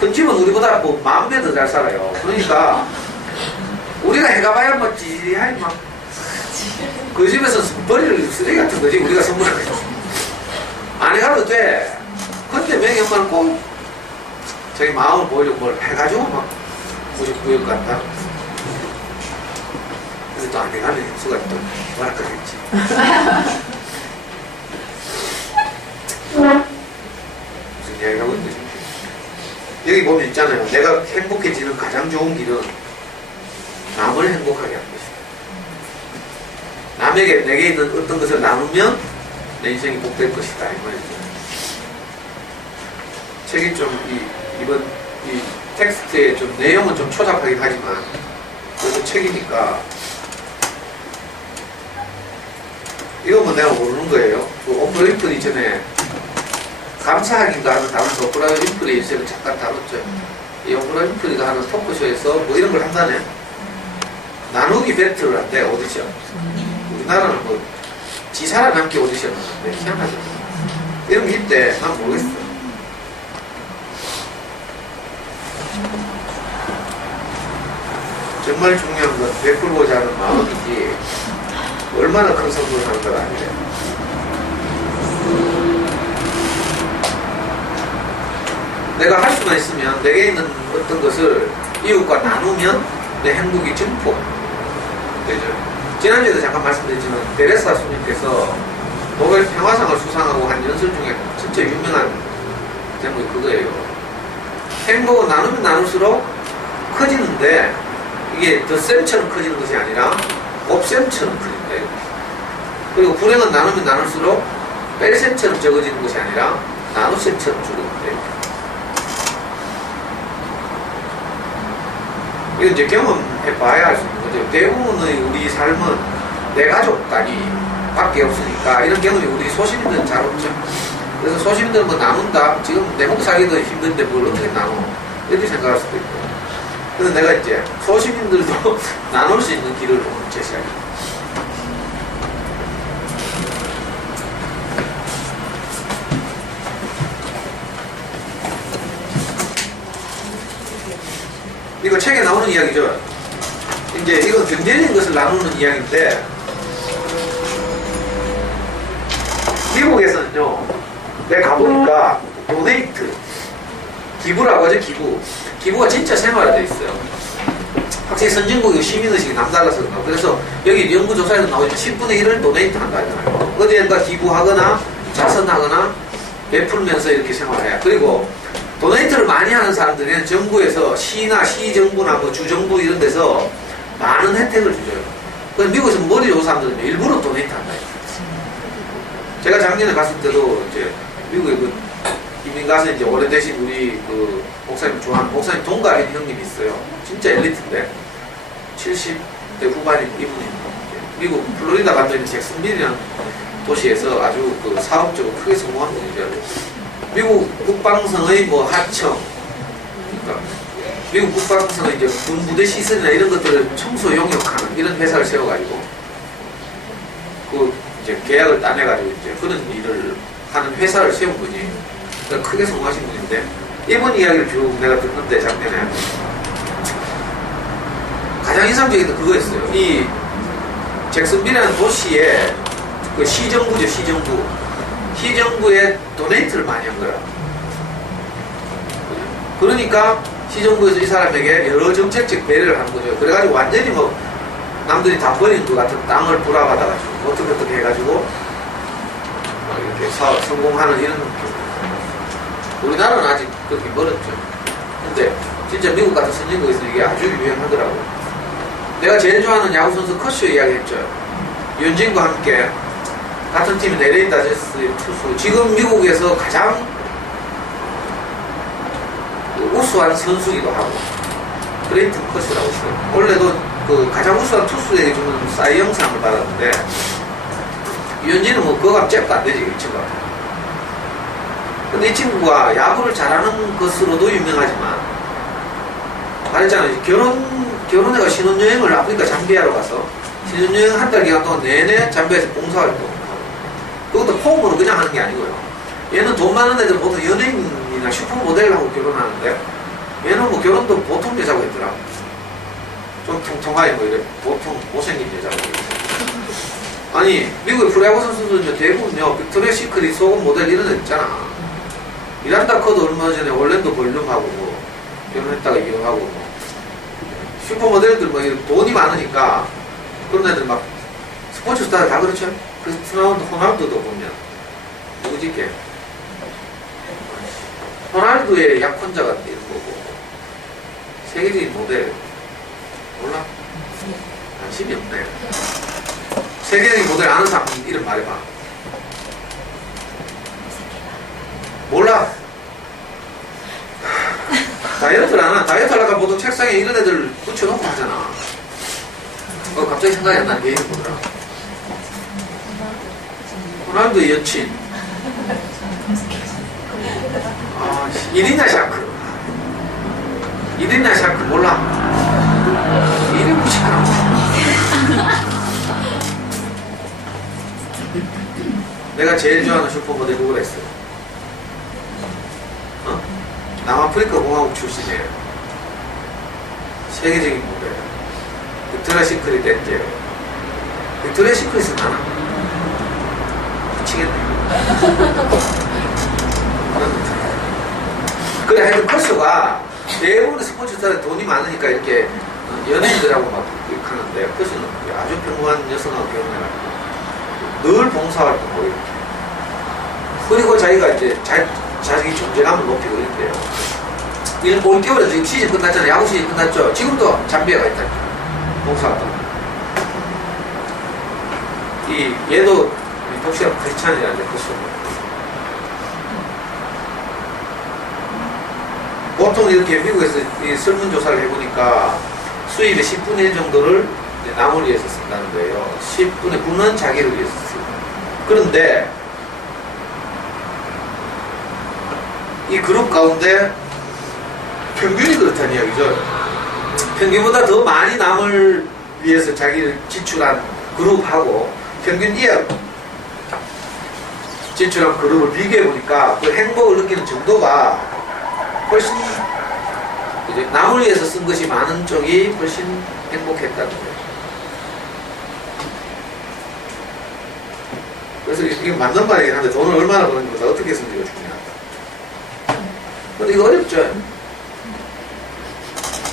큰 집은 우리보다 뭐 10,000배 더 잘 살아요. 그러니까 우리가 해가봐야 뭐 찌리하니 막 그 집에서 버릴 쓰레기 같은 거지 우리가 선물하는 거지. 안 해가도 돼. 근데 명희 엄마는 꼭 자기 마음을 보이려고 뭘 해가지고 막 구역구역 같다. 근데 또 안 해가면 현수가 또 뭐랄까 했지. 무슨 이야기 하고 있는지. 여기 보면 있잖아요. 내가 행복해지는 가장 좋은 길은 남을 행복하게 하는 것이다. 남에게 내게 있는 어떤 것을 나누면 내 인생이 복될 것이다. 이 말이죠. 책이 좀 이번 이 텍스트의 좀 내용은 좀 초잡하긴 하지만 그래도 책이니까 이건 뭐 내가 모르는 거예요. 그 오프라 윈프리 전에 감사하기인가 하는 단어에서 오프라 윈프리 인생을 잠깐 다뤘죠. 이 오프라 윈프리가 하는 토크쇼에서 뭐 이런 걸 한다네. 나누기 배틀을 한대. 오디션. 우리나라는 뭐 지사람함께 오디션을 하는데 희한하죠. 이런 게 있대. 난 모르겠어. 정말 중요한 건 베풀고자 하는 마음이지 얼마나 큰 선물을 하는 건 아니에요. 내가 할 수만 있으면 내게 있는 어떤 것을 이웃과 나누면 내 행복이 증폭 되죠. 지난주에도 잠깐 말씀드렸지만 데레사 스님께서 노벨 평화상을 수상하고 한 연설 중에 진짜 유명한 제목이 그거예요. 행복은 나누면 나눌수록 커지는데 이게 덧셈처럼 커지는 것이 아니라 곱셈처럼 커진다. 그리고 불행은 나누면 나눌수록 뺄셈처럼 적어지는 것이 아니라 나눗셈처럼 줄어든다. 이건 이제 경험해봐야 알 수 있는 거죠. 대부분의 우리 삶은 내 가족 단위 밖에 없으니까 이런 경험이 우리 소시민들은 잘 없죠. 그래서 소시민들은 뭐 나눈다. 지금 내 먹고 살기도 힘든데 뭘 어떻게 나눠. 이렇게 생각할 수도 있고. 그래서 내가 이제 소시민들도 나눌 수 있는 길을 제시하겠다. 이거 책에 나오는 이야기죠. 이제 이건 경제적인 것을 나누는 이야기인데 미국에서는요, 내가 가보니까 도네이트, 기부라고 하죠. 기부가 진짜 생활화되어 있어요. 확실히 선진국이 시민의식이 남달라서 그런가. 그래서 여기 연구조사에서 나오지만 10분의 1을 도네이트 한다 하잖아요. 어디엔가 기부하거나 자선하거나 베풀면서 이렇게 생활해요. 그리고 도네이트를 많이 하는 사람들은 정부에서 시나 시정부나 뭐 주정부 이런 데서 많은 혜택을 주죠. 그래서 미국에서 머리 좋은 사람들은 일부러 도네이트 한다. 제가 작년에 갔을 때도 이제 미국에 그 이민 가서 이제 오래되신 우리 그 목사님 좋아하는 목사님 동갑인 형님이 있어요. 진짜 엘리트인데 70대 후반인 이분이 미국 플로리다 반도에 있는 잭슨빌이라는 도시에서 아주 그 사업적으로 크게 성공한 분이죠. 미국 국방성의 뭐 하청, 그러니까 미국 국방성의 이제 군부대 시설이나 이런 것들을 청소 용역하는 이런 회사를 세워가지고 그 이제 계약을 따내가지고 이제 그런 일을 하는 회사를 세운 분이 그러니까 크게 성공하신 분인데 이번 이야기를 쭉 내가 듣는데 작년에 가장 인상적인 건 그거였어요. 이 잭슨빌이라는 도시에 그 시정부죠, 시정부에 도네이트를 많이 한 거야. 그러니까 시정부에서 이 사람에게 여러 정책적 배려를 하는 거죠. 그래가지고 완전히 뭐 남들이 다 버린 것 같은 땅을 불화받아가지고 어떻게 해가지고 이렇게 사업 성공하는 이런 느낌. 우리나라는 아직 그렇게 멀었죠. 근데 진짜 미국 같은 선진국에서 이게 아주 유행하더라고. 내가 제일 좋아하는 야구선수 커쇼 이야기했죠. 윤진과 함께 같은 팀인 LA 다저스의 투수. 지금 미국에서 가장 우수한 선수기도 하고 브레이튼 커쇼라고 있어요. 원래도 그 가장 우수한 투수에게 주는 사이 영상을 받았는데 윤진은 뭐 그거 가면 잽도 안 되지 이 친구가. 근데 이 친구가 야구를 잘하는 것으로도 유명하지만 말했잖아요. 결혼해가 신혼여행을 아프리카 잠비아로 가서 신혼여행 한 달 기간 동안 내내 잠비아에서 봉사활동. 그것도 폼으로 그냥 하는 게 아니고요. 얘는 돈 많은 애들은 보통 연예인이나 슈퍼모델하고 결혼하는데 얘는 뭐 결혼도 보통 여자고 했더라. 좀 통통하게 뭐 이래 보통 못생긴 여자고. 아니 미국의 프로야구 선수들은 대부분요 빅토리아 시크릿 소금 모델 이런 애 있잖아. 미란다 커도 얼마 전에 올랜도 볼륨하고 뭐 결혼했다가 이혼하고 뭐 슈퍼모델들 뭐 돈이 많으니까 그런 애들 막 스포츠 스타들 다 그렇죠. 그래서 호날두도 보면 누구지게 호날두의 약혼자가 이런 거고 세계적인 모델 몰라? 관심이 없네. 세계적인 모델 아는 사람 이름 말해봐. 몰라. 다이어트를 안 하나? 다이어트 하려고 보통 책상에 이런 애들 붙여놓고 하잖아. 갑자기 생각이 안 나는 게 이름 뭐더라? 호날두 여친. 이리나 샤크. 이리나 샤크 몰라? 이름 무식하나? 내가 제일 좋아하는 슈퍼모델 누구라 했어? 남아프리카 공화국 출신이에요. 세계적인 모델. 빅토리아 시크릿 댄제요. 빅토리아 시크릿은 나나? 미치겠네. 그래, 하여튼 커쇼가 대부분의 스포츠 스타들 돈이 많으니까 이렇게 연예인들하고 막 이렇게 하는데 커쇼는 아주 평범한 여성하고 결혼해가지고 늘 봉사활동하고 이렇게. 그리고 자기가 이제 자기 존재감을 높이고 이렇게요. 올겨울에 지금 시즌 끝났잖아요. 야구 시즌 끝났죠. 지금도 잠비아가 있다니까. 봉사활동. 얘도 독실한 크리스찬이라는데 그렇죠. 보통 이렇게 미국에서 이 설문조사를 해보니까 수입의 10분의 1 정도를 남을 위해서 쓴다는 거예요. 10분의 9는 자기를 위해서 쓰고. 그런데 이 그룹 가운데 평균이 그렇다는 이야기죠. 평균보다 더 많이 남을 위해서 자기를 지출한 그룹하고 평균 이하 지출한 그룹을 비교해보니까 그 행복을 느끼는 정도가 훨씬 이제 남을 위해서 쓴 것이 많은 쪽이 훨씬 행복했다는 거예요. 그래서 이게 맞는 말이긴 한데 돈을 얼마나 버는지보다 어떻게 쓰는지가 중요하다. 근데 이거 어렵죠.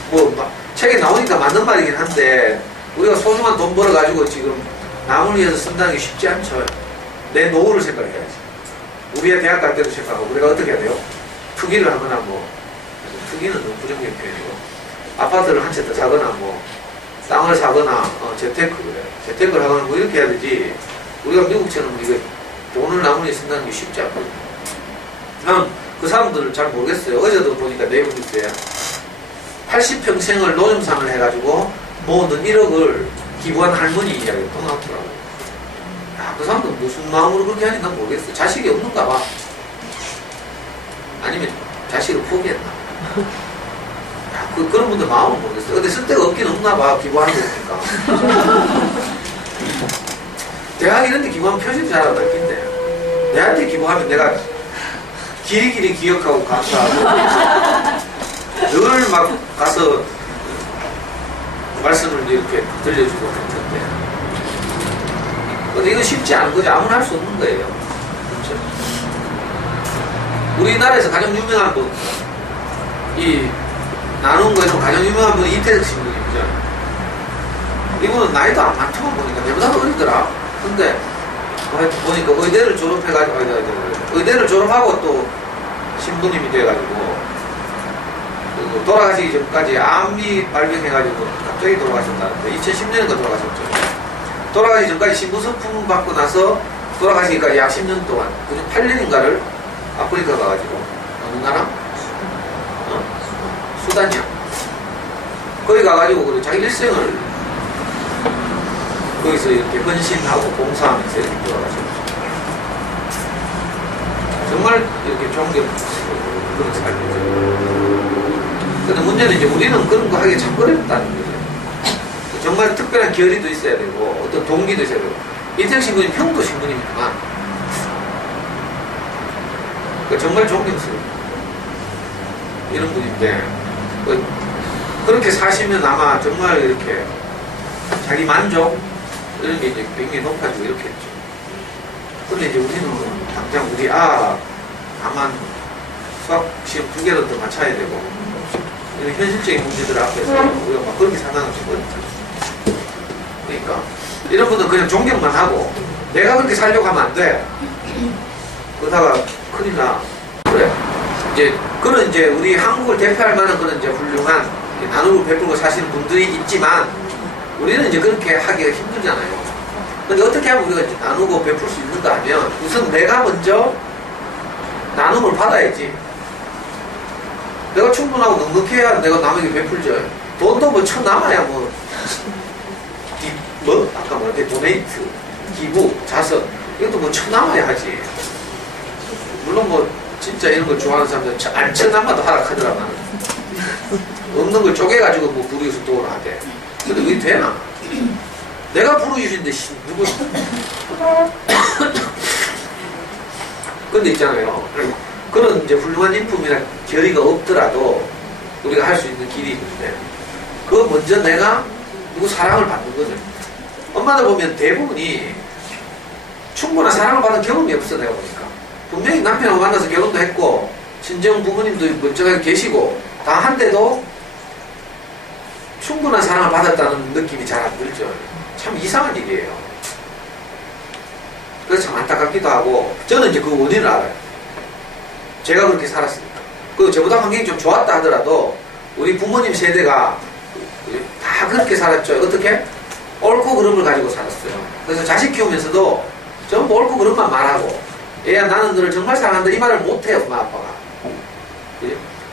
뭐 책에 나오니까 맞는 말이긴 한데 우리가 소중한 돈 벌어가지고 지금 남을 위해서 쓴다는 게 쉽지 않죠. 내 노후를 생각해야지. 우리의 대학 갈 때도 생각하고 우리가 어떻게 해야 돼요? 투기를 하거나 뭐 투기는 너무 부정적인 표현이고 아파트를 한 채 더 사거나 뭐 땅을 사거나 재테크 그래. 재테크를 하거나 뭐 이렇게 해야 되지. 우리가 미국처럼 이거 돈을 남을 위해 쓴다는 게 쉽지 않거든요. 난 그 사람들을 잘 모르겠어요. 어제도 보니까 네이버 뉴스에 80평생을 노점상을 해가지고 모은 1억을 기부한 할머니 이야기가 또 나왔더라고요. 야, 그 사람들 무슨 마음으로 그렇게 하는지 난 모르겠어요. 자식이 없는가 봐. 아니면 자식을 포기했나. 야, 그런 분들 마음은 모르겠어요. 근데 쓸 데가 없긴 없나 봐. 기부하는 거 보니까. 대학 이런 데 기부하면 표시도 잘 안 밝힌대. 내한테 기부하면 내가 길이길이 기억하고 감사하고 늘 막 가서 말씀을 이렇게 들려주고 할 텐데. 근데 이건 쉽지 않은 거지. 아무나 할 수 없는 거예요. 그렇죠? 우리나라에서 가장 유명한 분, 이 나눈 거에서 가장 유명한 분이 이태석 신부님이죠. 이분은 나이도 안 많더만 보니까 내보다 어리더라. 근데 보니까 의대를 졸업해가지고 의대를 졸업하고 또 신부님이 돼가지고 그리고 돌아가시기 전까지 암이 발병해가지고 갑자기 돌아가셨다는데 2010년인가 돌아가셨죠. 돌아가시기 전까지 신부 선풍 받고 나서 돌아가시기까지 약 10년 동안 그중 8년인가를 아프리카 가가지고 어느 나라? 수단이야. 거기 가가지고 자기 일생을 거기서 이렇게 헌신하고 봉사하면서 이렇게 돌아가셨죠. 정말 이렇게 존경스러운 삶이죠. 근데 문제는 이제 우리는 그런 거 하기 참 어렵다는 거죠. 정말 특별한 결의도 있어야 되고 어떤 동기도 있어야 되고 이태영 신부님 평도 신부님이지만 정말 존경스러워요. 이런 분인데 그렇게 사시면 아마 정말 이렇게 자기 만족 이런 게 이제 굉장히 높아지고 이렇게 했죠. 근데 이제 우리는 당장 우리 다만 수학 시험 2개를 더 맞춰야 되고 이런 현실적인 문제들 앞에서 우리가 막 그렇게 상관없이 어렵잖아. 그러니까 이런 분들은 그냥 존경만 하고 내가 그렇게 살려고 하면 안 돼. 그러다가 큰일 나. 그래. 이제 그런 이제 우리 한국을 대표할 만한 그런 이제 훌륭한 나눔을 베풀고 사시는 분들이 있지만 우리는 이제 그렇게 하기가 힘들잖아요. 근데 어떻게 하면 우리가 이제 나누고 베풀 수 있는가 하면 우선 내가 먼저 나눔을 받아야지. 내가 충분하고 넉넉해야 내가 남에게 베풀죠. 돈도 뭐 쳐남아야 아까 말한 도네이트, 기부, 자선 이것도 뭐 쳐남아야 하지. 물론 뭐 진짜 이런 걸 좋아하는 사람들은 안 쳐남아도 하락하더라만 없는 걸 쪼개가지고 뭐 부르기서 도를 하대. 근데 그게 되나? 내가 부르주신데 누구 근데 있잖아요. 그런 이제 훌륭한 인품이나 결의가 없더라도 우리가 할 수 있는 길이 있는데 그거 먼저 내가 누구 사랑을 받는 거죠. 엄마들 보면 대부분이 충분한 사랑을 받은 경험이 없어. 내가 보니까 분명히 남편하고 만나서 결혼도 했고 친정 부모님도 멀쩡하게 계시고 다 한데도 충분한 사랑을 받았다는 느낌이 잘 안 들죠. 참 이상한 일이에요. 그래서 참 안타깝기도 하고 저는 이제 그 원인을 알아요. 제가 그렇게 살았으니까. 그리고 저보다 환경이 좀 좋았다 하더라도 우리 부모님 세대가 다 그렇게 살았죠. 어떻게? 옳고 그름을 가지고 살았어요. 그래서 자식 키우면서도 전부 옳고 그름만 말하고 얘야 나는 너를 정말 사랑한다 이 말을 못해요. 엄마 아빠가.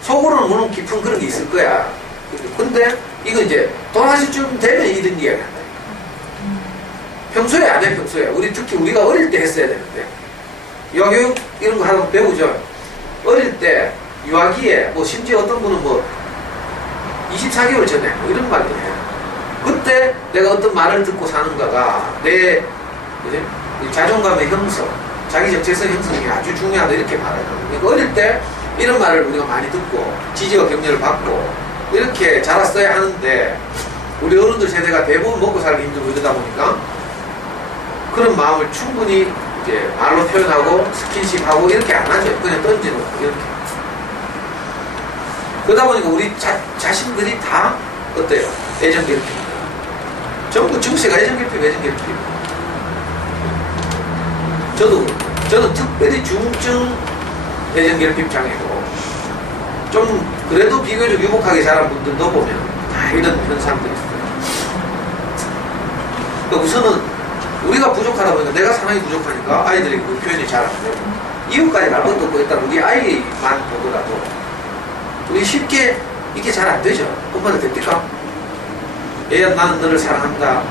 속으로는 물론 깊은 그런 게 있을 거야. 근데 이거 이제 돌아가실 쯤 되면 이런 이야기 한다. 평소에 안 해. 평소에 특히 우리가 어릴 때 했어야 되는데 유아교육 이런 거 하다 배우죠. 어릴 때 유아기에 뭐 심지어 어떤 분은 뭐 24개월 전에 뭐 이런 말도 해요. 그때 내가 어떤 말을 듣고 사는가가 내 자존감의 형성, 자기 정체성 형성이 아주 중요하다 이렇게 말해요. 그러니까 어릴 때 이런 말을 우리가 많이 듣고 지지와 격려를 받고 이렇게 자랐어야 하는데 우리 어른들 세대가 대부분 먹고 살기 힘들고 이러다 보니까 그런 마음을 충분히 이제 말로 표현하고 스킨십하고 이렇게 안 하죠. 그냥 던지놓고 이렇게. 그러다 보니까 우리 자신들이 다 어때요? 애정결핍입니다. 전부 증세가 애정결핍. 저는 특별히 중증 애정결핍 장애고 좀 그래도 비교적 유복하게 자란 분들도 보면 다 이런 현상들이 있어요. 그러니까 우선은 우리가 부족하다 보니까 내가 사랑이 부족하니까 아이들이 그 표현이 잘 안 되고 이웃까지 말 것도 없고 일단 우리 아이만 보더라도 우리 쉽게 이게 잘 안 되죠. 엄마는 됩니까? 얘야 나는 너를 사랑한다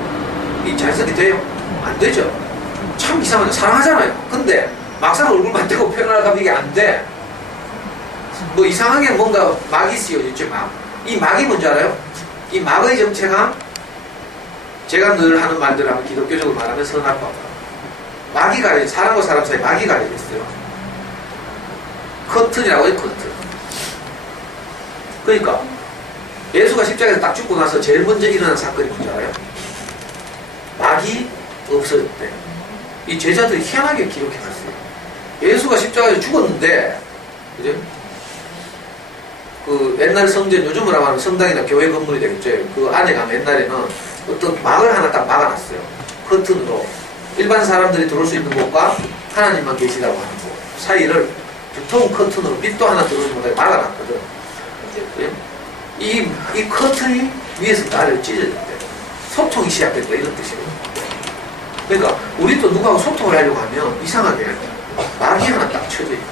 이 자연스럽게 돼요? 안 되죠. 참 이상하죠. 사랑하잖아요. 근데 막상 얼굴만 대고 표현하려고 하면 이게 안 돼. 뭐 이상하게 뭔가 막이 씌워졌죠. 이 막이 뭔지 알아요? 이 막의 정체가 제가 늘 하는 말들 하면 기독교적으로 말하면 선악과 막이 가려져 사람과 사람 사이에 막이 가려져 있어요. 커튼이라고 해요. 커튼. 그러니까 예수가 십자가에서 딱 죽고 나서 제일 먼저 일어난 사건이 뭔지 알아요? 막이 없어졌대. 이 제자들이 희한하게 기록해놨어요. 예수가 십자가에서 죽었는데 그죠? 그 옛날 성전 요즘으로 하면 성당이나 교회 건물이 되겠죠. 그 안에 가면 옛날에는 어떤 막을 하나 딱 막아놨어요. 커튼으로 일반 사람들이 들어올 수 있는 곳과 하나님만 계시다고 하는 곳 사이를 두터운 커튼으로 빛도 하나 들어오는 곳에 막아놨거든. 이 커튼이 위에서 아래로 찢어졌대. 소통이 시작됐다 이런 뜻이에요. 그러니까 우리도 누구하고 소통을 하려고 하면 이상하게 막이 하나 딱 쳐져 있다.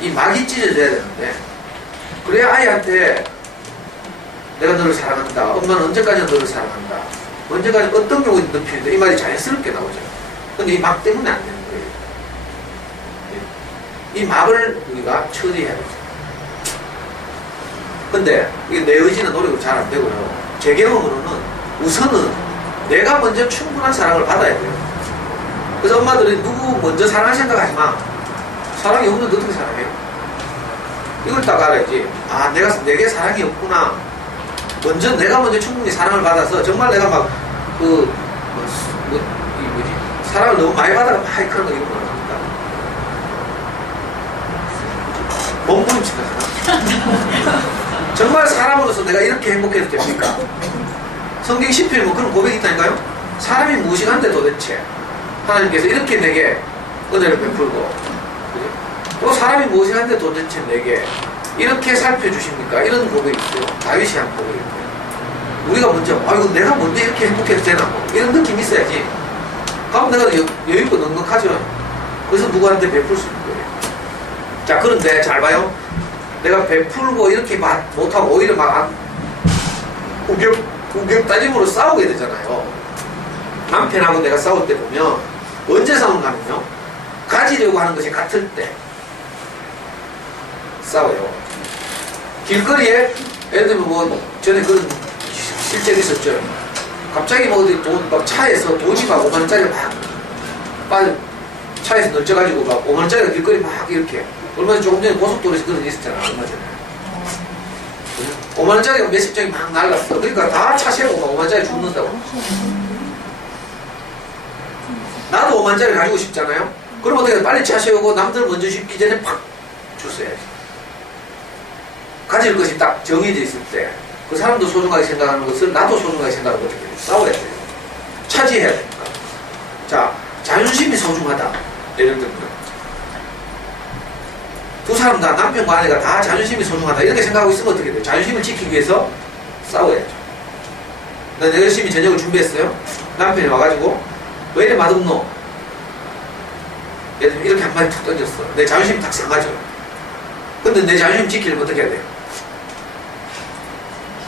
이 막이 찢어져야 되는데 그래야 아이한테 내가 너를 사랑한다. 엄마는 언제까지 너를 사랑한다. 언제까지 어떤 경우에 너 필요한다. 이 말이 자연스럽게 나오죠. 근데 이 막 때문에 안 되는 거예요. 이 막을 우리가 처리해야 되죠. 근데 이게 내 의지나 노력으로 잘 안 되고요. 제 경험으로는 우선은 내가 먼저 충분한 사랑을 받아야 돼요. 그래서 엄마들이 누구 먼저 사랑할 생각하지 마. 사랑이 없는데 어떻게 사랑해요? 이걸 딱 알아야지. 아, 내게 사랑이 없구나. 내가 먼저 충분히 사랑을 받아서 정말 내가 막 사랑을 너무 많이 받아가 막 그런 거 이런 거 합니다. 몸부림치잖아. 정말 사람으로서 내가 이렇게 행복해도 됩니까? 성경 10편에 뭐 그런 고백이 있다니까요? 사람이 무엇이간데 도대체 하나님께서 이렇게 내게 은혜를 베풀고, 또 사람이 무엇이간데 도대체 내게 이렇게 살펴주십니까? 이런 고백이 있어요. 다윗이 한 고백이에요. 우리가 먼저 이거 내가 먼저 이렇게 행복해도 되나? 뭐 이런 느낌이 있어야지. 그럼 내가 여유있고 넉넉하죠. 그래서 누구한테 베풀 수 있는 거예요. 자, 그런데 잘 봐요. 내가 베풀고 이렇게 못하고 오히려 우격 따짐으로 싸우게 되잖아요. 남편하고 내가 싸울 때 보면 언제 싸우는가 하면요, 가지려고 하는 것이 같을 때 싸워요. 길거리에 예를 들면 뭐 전에 그런 실제로 있었죠. 갑자기 막 차에서 돈이 막 5만원짜리 막 차에서 널쳐가지고 막 5만원짜리가 길거리 막 이렇게, 얼마 전에 조금 전에 고속도로에서 그런 일 있었잖아. 얼마 전에 5만원짜리가 몇십 장이 막 날랐어. 그러니까 다 차 세우고 막 5만원짜리 죽는다고. 나도 5만원짜리 가지고 싶잖아요. 그럼 어떻게 해? 빨리 차 세우고 남들 먼저 죽기 전에 팍 줬어야지. 가질 것이 딱 정해져 있을 때 그 사람도 소중하게 생각하는 것을 나도 소중하게 생각하고 싸워야 돼요. 차지해야 됩니다. 자, 자존심이 소중하다. 예를 들면 두 사람 다, 남편과 아내가 다 자존심이 소중하다 이렇게 생각하고 있으면 어떻게 돼요? 자존심을 지키기 위해서 싸워야죠. 내가 열심히 저녁을 준비했어요. 남편이 와가지고 왜 이래 맛없노? 예를 들면 이렇게 한마디 툭 던졌어. 내 자존심이 딱 상하죠. 근데 내 자존심 지키려면 어떻게 해야 돼요?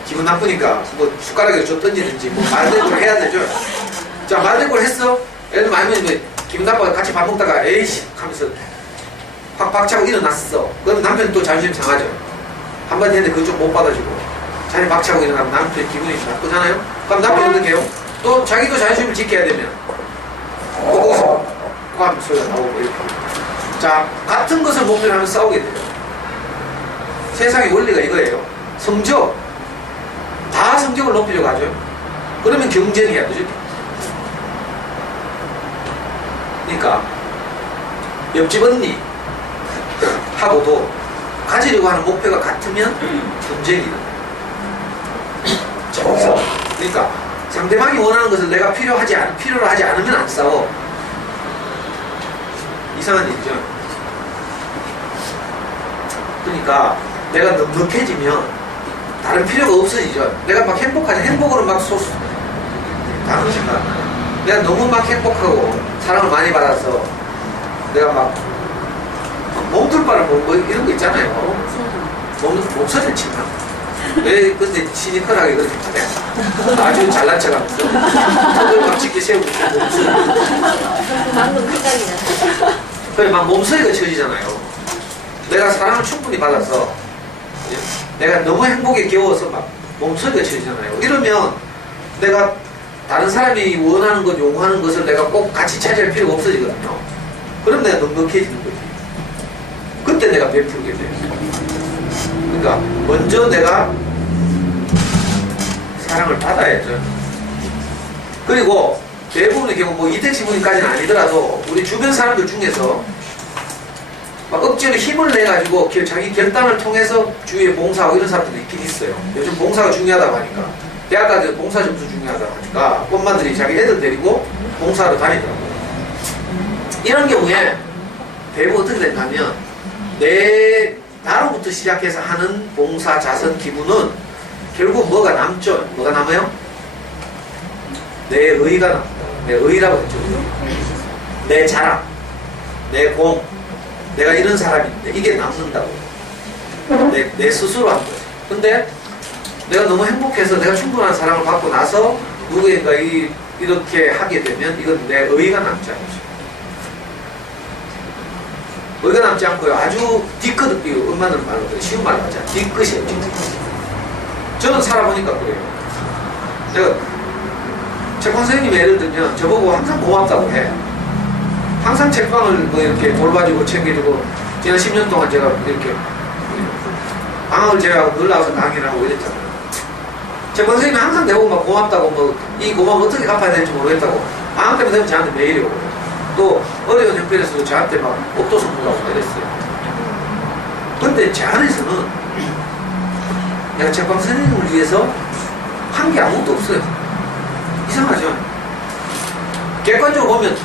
기분 나쁘니까 뭐 숟가락에 좀 던지든지 뭐 말대꾸를 해야 되죠. 자, 말대꾸를 했어. 예를 들면 아니면 기분 나빠서 같이 밥 먹다가 에이씨 하면서 확 박차고 일어났어. 그러면 남편은 또 자존심 상하죠. 한마디 했는데 그쪽 못 받아주고 자리 박차고 일어나면 남편 기분이 나쁘잖아요. 그럼 남편은 어떻게 해요? 또 자기도 자존심을 지켜야 되면 또 거기서 꽉 소리가 나오고 이렇게. 자, 같은 것을 목표로 하면 싸우게 돼요. 세상의 원리가 이거예요. 다 성적을 높이려고 하죠. 그러면 경쟁해야 되죠. 그러니까 옆집 언니 하고도 가지려고 하는 목표가 같으면 경쟁이 일어나요. 그러니까 상대방이 원하는 것을 내가 필요로 하지 않으면 안 싸워. 이상한 일이죠. 그러니까 내가 넉넉해지면 다른 필요가 없어지죠. 내가 막 행복으로 막 다른 생각 안 나요. 내가 너무 막 행복하고 사랑을 많이 받아서 내가 막 몸둘바를 뭐 이런 거 있잖아요. 몸서리를 치나? 왜 근데 시니컬하게 그렇게 하냐? 아주 잘난 척하면서 턱을 막 짙게 세우고 몸서리. 방금 생각이 났어. 그래 막 몸서리가 쳐지잖아요. 내가 사랑을 충분히 받아서 내가 너무 행복에 겨워서 막 몸서리가 쳐지잖아요. 이러면 내가 다른 사람이 원하는 것, 요구하는 것을 내가 꼭 같이 차지할 필요가 없어지거든요. 그럼 내가 넉넉해지는 거지. 그때 내가 베풀게 돼요. 그러니까 먼저 내가 사랑을 받아야죠. 그리고 대부분의 경우 뭐 이택시부인까지는 아니더라도 우리 주변 사람들 중에서 막 억지로 힘을 내가지고 자기 결단을 통해서 주위에 봉사하고 이런 사람들도 있긴 있어요. 요즘 봉사가 중요하다고 하니까 대학 가서 봉사 점수 중요하다고 하니까 엄마들이 자기 애들 데리고 봉사하러 다니더라고요. 이런 경우에 대부분 어떻게 된다면 나로부터 시작해서 하는 봉사 자선 기부는 결국 뭐가 남죠? 뭐가 남아요? 내 의가 남니다. 내 의라고 했죠. 내 자랑, 내 공, 내가 이런 사람인데 이게 남는다고. 내 스스로 한 거죠. 근데 내가 너무 행복해서 내가 충분한 사랑을 받고 나서 누구인가 이렇게 하게 되면 이건 내 의가 남지 않죠. 의가 남지 않고요. 아주 뒤끝, 엄마는 말로 쉬운 말로 하자. 뒤끝이에요. 저는 살아보니까 그래요. 내가 책방 선생님이 예를 들면 저보고 항상 고맙다고 해. 항상 책방을 뭐 이렇게 돌봐주고 챙겨주고 지난 10년 동안 제가 이렇게 방학을 제외하고 늘 나와서 강의를 하고 이랬잖아요. 책방 선생님이 항상 내보고 막 고맙다고 뭐 이 고마움 어떻게 갚아야 될지 모르겠다고 방학 때문에 되면 저한테 매일 오고 또 어려운 형편에서도 저한테 막 옷도 선물하고 이랬어요. 근데 제 안에서는 내가 책방 선생님을 위해서 한 게 아무것도 없어요. 이상하죠? 객관적으로 보면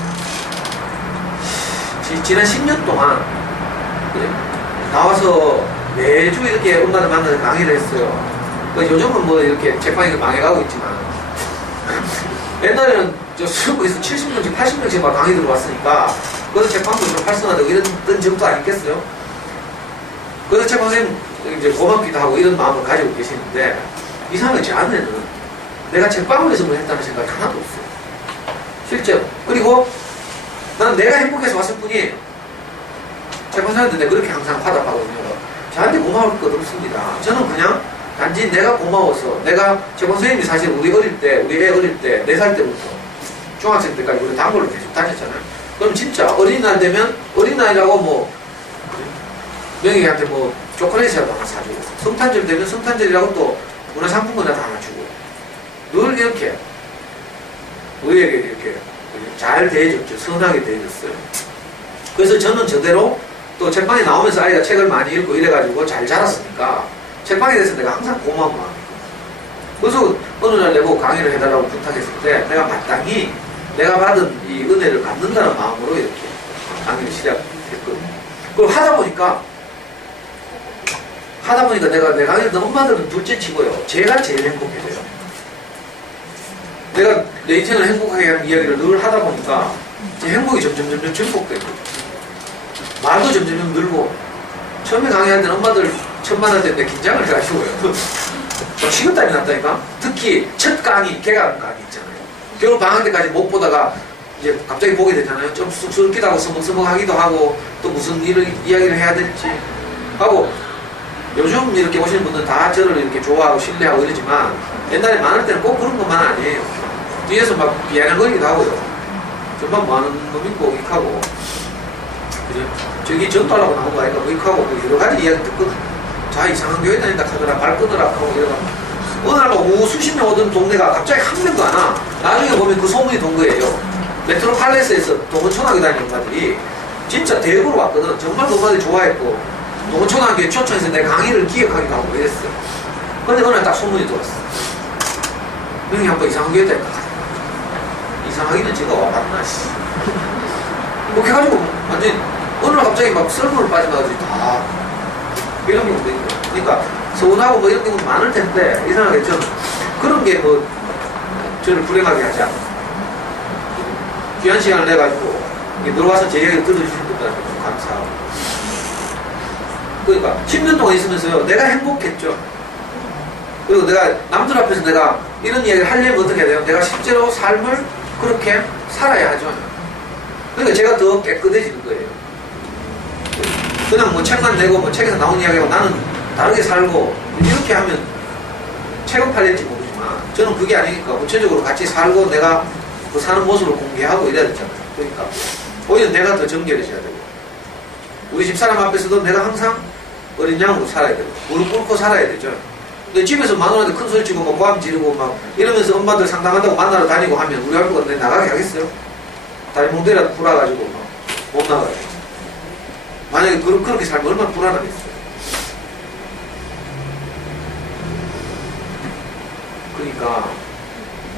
지난 10년 동안 나와서 매주 이렇게 엄마들 만나서 강의를 했어요. 요즘은 뭐 이렇게 책방이 망해가고 있지만 옛날에는 저 수영구에서 70명씩 80명씩 막 강의 들어왔으니까 그래서 책방도 좀 활성화되고 이런 점도 아니겠어요? 그래서 책방 선생님 이제 고맙기도 하고 이런 마음을 가지고 계시는데 이상하게 제 안에는 내가 책방을 위해서 뭐 했다는 생각이 하나도 없어요. 실제로. 그리고 난 내가 행복해서 왔을 뿐이에요. 책방 선생님한테 내가 그렇게 항상 화답하거든요. 저한테 고마울 것 없습니다. 저는 그냥 단지 내가 고마워서 내가 책방 선생님이 사실 우리 애 어릴 때 4살 때부터 중학생 때까지 우리 단골로 계속 다녔잖아요. 그럼 진짜 어린이날 되면 어린이날이라고 뭐 명희한테 뭐 초콜릿이라도 하나 사주고 성탄절 되면 성탄절이라고 또 문화상품권이라도 하나 주고 늘 이렇게 우리에게 이렇게 잘 대해줬죠. 선하게 대해줬어요. 그래서 저는 저대로 또 책방에 나오면서 아이가 책을 많이 읽고 이래가지고 잘 자랐으니까 책방에 대해서 내가 항상 고마운 마음이에요. 그래서 어느 날 내보고 강의를 해달라고 부탁했을 때 내가 마땅히 내가 받은 이 은혜를 갚는다는 마음으로 이렇게 강의를 시작했거든요. 그리고 하다 보니까 내가 내 강의를 듣는 엄마들은 둘째 치고요. 제가 제일 행복해져요. 내가 내 인생을 행복하게 하는 이야기를 늘 하다 보니까 제 행복이 점점 증폭되고 말도 점점 늘고 처음에 강의할 때는 엄마들 처음 만날 때 긴장을 해가지고요. 식은땀이 났다니까. 특히 첫 강의, 개강 강의 있잖아요. 겨울 방학 때까지 못 보다가 이제 갑자기 보게 되잖아요. 좀 쑥스럽기도 하고 서먹서먹하기도 하고 또 무슨 이야기를 해야 될지 하고 요즘 이렇게 오시는 분들은 다 저를 이렇게 좋아하고 신뢰하고 이러지만 옛날에 많을 때는 꼭 그런 것만 아니에요. 뒤에서 막 비아냥거리기도 하고요. 정말 뭐하는 놈이고 익하고 저기 전도하려고 나온 거 아닌가 뭐 익하고 뭐 여러 가지 이야기 듣거든요. 자 이상한 교회 다닌다 하더라 발 끊으라 하고 이러다 어느 날 막 수십 명 오던 동네가 갑자기 한 명도 안 와. 나중에 보면 그 소문이 돈 거예요. 메트로 팔레스에서 동원초등학교 다니는 엄마들이 진짜 대구로 왔거든. 정말 엄마들이 좋아했고 동원초등학교에 초청해서 내 강의를 기획하기도 하고 이랬어요. 근데 어느 날 딱 소문이 들어왔어. 명이 한번 이상한 교회 다닌다. 이상하기는 제가 와봤나 씨. 그렇게 해가지고 완전히 어느 날 갑자기 막 썰물을 빠져나가지고 다 이런 경우도 있고. 그러니까 서운하고 뭐 이런 경우도 많을 텐데 이상하게 저는 그런 게 뭐 저를 불행하게 하지 않아요. 귀한 시간을 내가지고 들어와서 제 이야기를 들어주시는 분들한테 좀 감사하고. 그러니까 10년 동안 있으면서요 내가 행복했죠. 그리고 내가 남들 앞에서 내가 이런 이야기를 하려면 어떻게 해야 돼요? 내가 실제로 삶을 그렇게 살아야 하죠. 그러니까 제가 더 깨끗해지는 거예요. 그냥 뭐 책만 내고 뭐 책에서 나온 이야기하고 나는 다르게 살고 이렇게 하면 책은 팔릴지 모르지만 저는 그게 아니니까 구체적으로 같이 살고 내가 그 사는 모습을 공개하고 이래야 되잖아요. 그러니까 오히려 내가 더 정결해져야 되고 우리 집사람 앞에서도 내가 항상 어린 양으로 살아야 되고 무릎 꿇고 살아야 되죠. 근데 집에서 마누라한테 큰 소리 치고 막 고함 지르고 막 이러면서 엄마들 상담한다고 만나러 다니고 하면 우리 할머니가 내 나가게 하겠어요? 다리 몽둥이라도 풀어가지고 막 못 나가요. 만약에 그렇게 살면 얼마나 불안하겠어요. 그러니까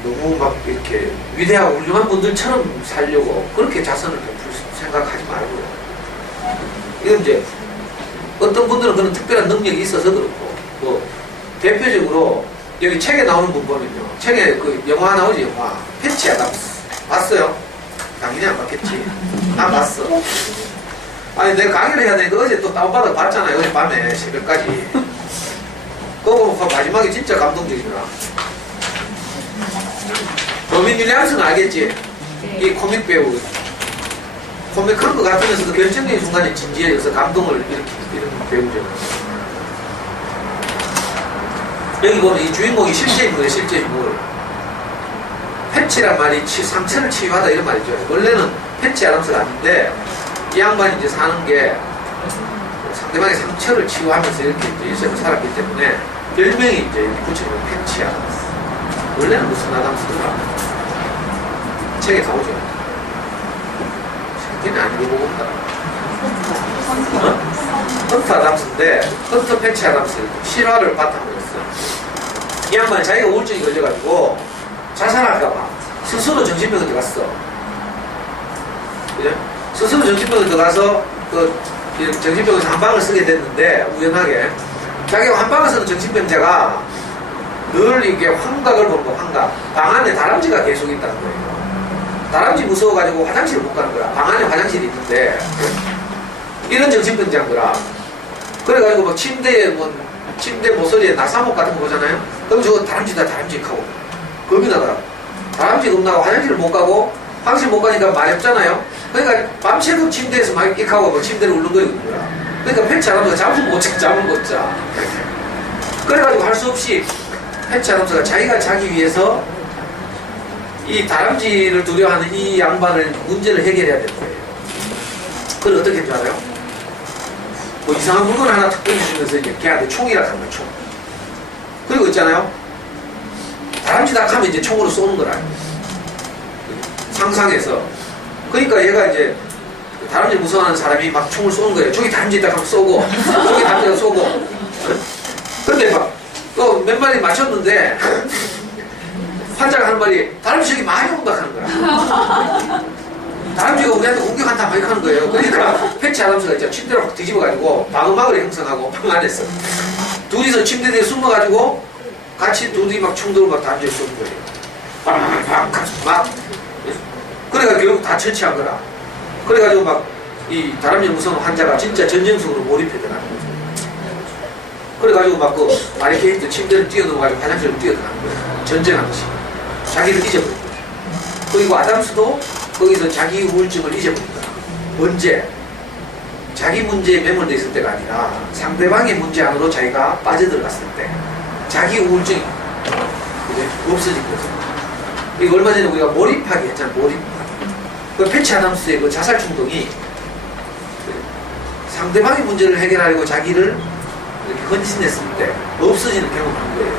너무 막 이렇게 위대하고 훌륭한 분들처럼 살려고 그렇게 자선을 베풀 생각하지 말고요. 이건 이제 어떤 분들은 그런 특별한 능력이 있어서 그렇고 뭐 대표적으로 여기 책에 나오는 분 보면요. 책에 그 영화 나오지 영화 패치 아담스 봤어요? 당연히 안 봤겠지. 안 봤어. 아니 내가 강의를 해야 되니까 어제 또 다운받아 봤잖아요. 어제 밤에 새벽까지. 그거 보면 마지막에 진짜 감동적이더라. 로빈 윌리엄스는 알겠지? 이 코믹 배우. 코믹 그런 거 같으면서도 결정적인 순간에 진지해져서 감동을 이런 배우죠. 여기 보면 이 주인공이 실제 인물이에요. 실제 인물. 패치란 말이 상처를 치유하다 이런 말이죠. 원래는 패치 아담스가 아닌데 이 양반이 이제 사는 게 상대방의 상처를 치유하면서 이렇게 이제 일생을 살았기 때문에 별명이 이제 붙여지면 패치 아담스. 원래는 무슨 아담스더라? 책에 나오죠. 책에는 안 읽어보고 온다. 헌터 아담스인데 헌터 패치 아담스 실화를 바탕으로 했어요. 이 양반이 자기가 우울증이 걸려가지고 자살할까봐 스스로 정신병원에 들어갔어. 그죠? 스스로 정신병원에 들어가서 그 정신병원에서 한 방을 쓰게 됐는데 우연하게 자기가 한 방을 쓰는 정신병자가 늘 이게 환각을 보는 거, 환각. 방 안에 다람쥐가 계속 있다는 거예요. 다람쥐 무서워가지고 화장실을 못 가는 거야. 방 안에 화장실이 있는데 이런 정신병자인 거라. 그래가지고 막 침대 모서리에 나사목 같은 거 보잖아요. 그럼 저거 다람쥐다 다람쥐 하고 겁이 나더라. 다람쥐 겁나고 화장실을 못 가고 화장실 못 가니까 말이 없잖아요. 그러니까 밤새도록 침대에서 막 익하고 막 침대를 울렁거리는 거야. 그러니까 패치 아담스가 잠을 못 자. 그래가지고 할 수 없이 패치 아담스가 자기가 자기 위해서 이 다람쥐를 두려워하는 이 양반을 문제를 해결해야 되는 거예요. 그걸 어떻게 했는지 알아요? 뭐 이상한 물건 하나 탁 던져주면서 이제 걔한테 총이라 하는 거야, 총. 그리고 있잖아요. 다람쥐다 하면 이제 총으로 쏘는 거라. 상상해서. 그러니까 얘가 이제 다람쥐 무서워하는 사람이 막 총을 쏘는 거예요. 저기 다람쥐 딱 하면 쏘고, 저기 다람쥐가 쏘고. 근데 막 또 몇 마리 맞췄는데 환자가 하는 말이 다람쥐 저기 많이 온다 하는 거야. 다람쥐가 우리한테 공격한다 막 이렇게 하는 거예요. 그러니까 패치 아담스가 있잖아. 침대를 확 뒤집어가지고 방음막을 형성하고 방 안에서 둘이서 침대 뒤에 숨어가지고 같이 둘이 막 총들을 막 다람쥐를 쏘는 거예요. 막 그래가 결국 다 처치한 거라. 그래가지고 막 이 다람쥐 무서운 환자가 진짜 전쟁속으로 몰입해들어가는 거죠. 그래가지고 막 그 바리케이트 침대를 뛰어넘어가지고 화장실을 뛰어들어가는 거예요. 전쟁하듯이. 자기를 잊어버린 거죠. 그리고 아담스도 거기서 자기 우울증을 잊어버린 거야. 언제? 자기 문제에 매몰되어 있을 때가 아니라 상대방의 문제 안으로 자기가 빠져들어갔을 때 자기 우울증이 없어진 거죠. 이거 얼마 전에 우리가 몰입하기 했잖아. 몰입하기. 그 패치 아담스의 그 자살 충동이 상대방의 문제를 해결하려고 자기를 이렇게 헌신했을 때 없어지는 경험을 한 거예요.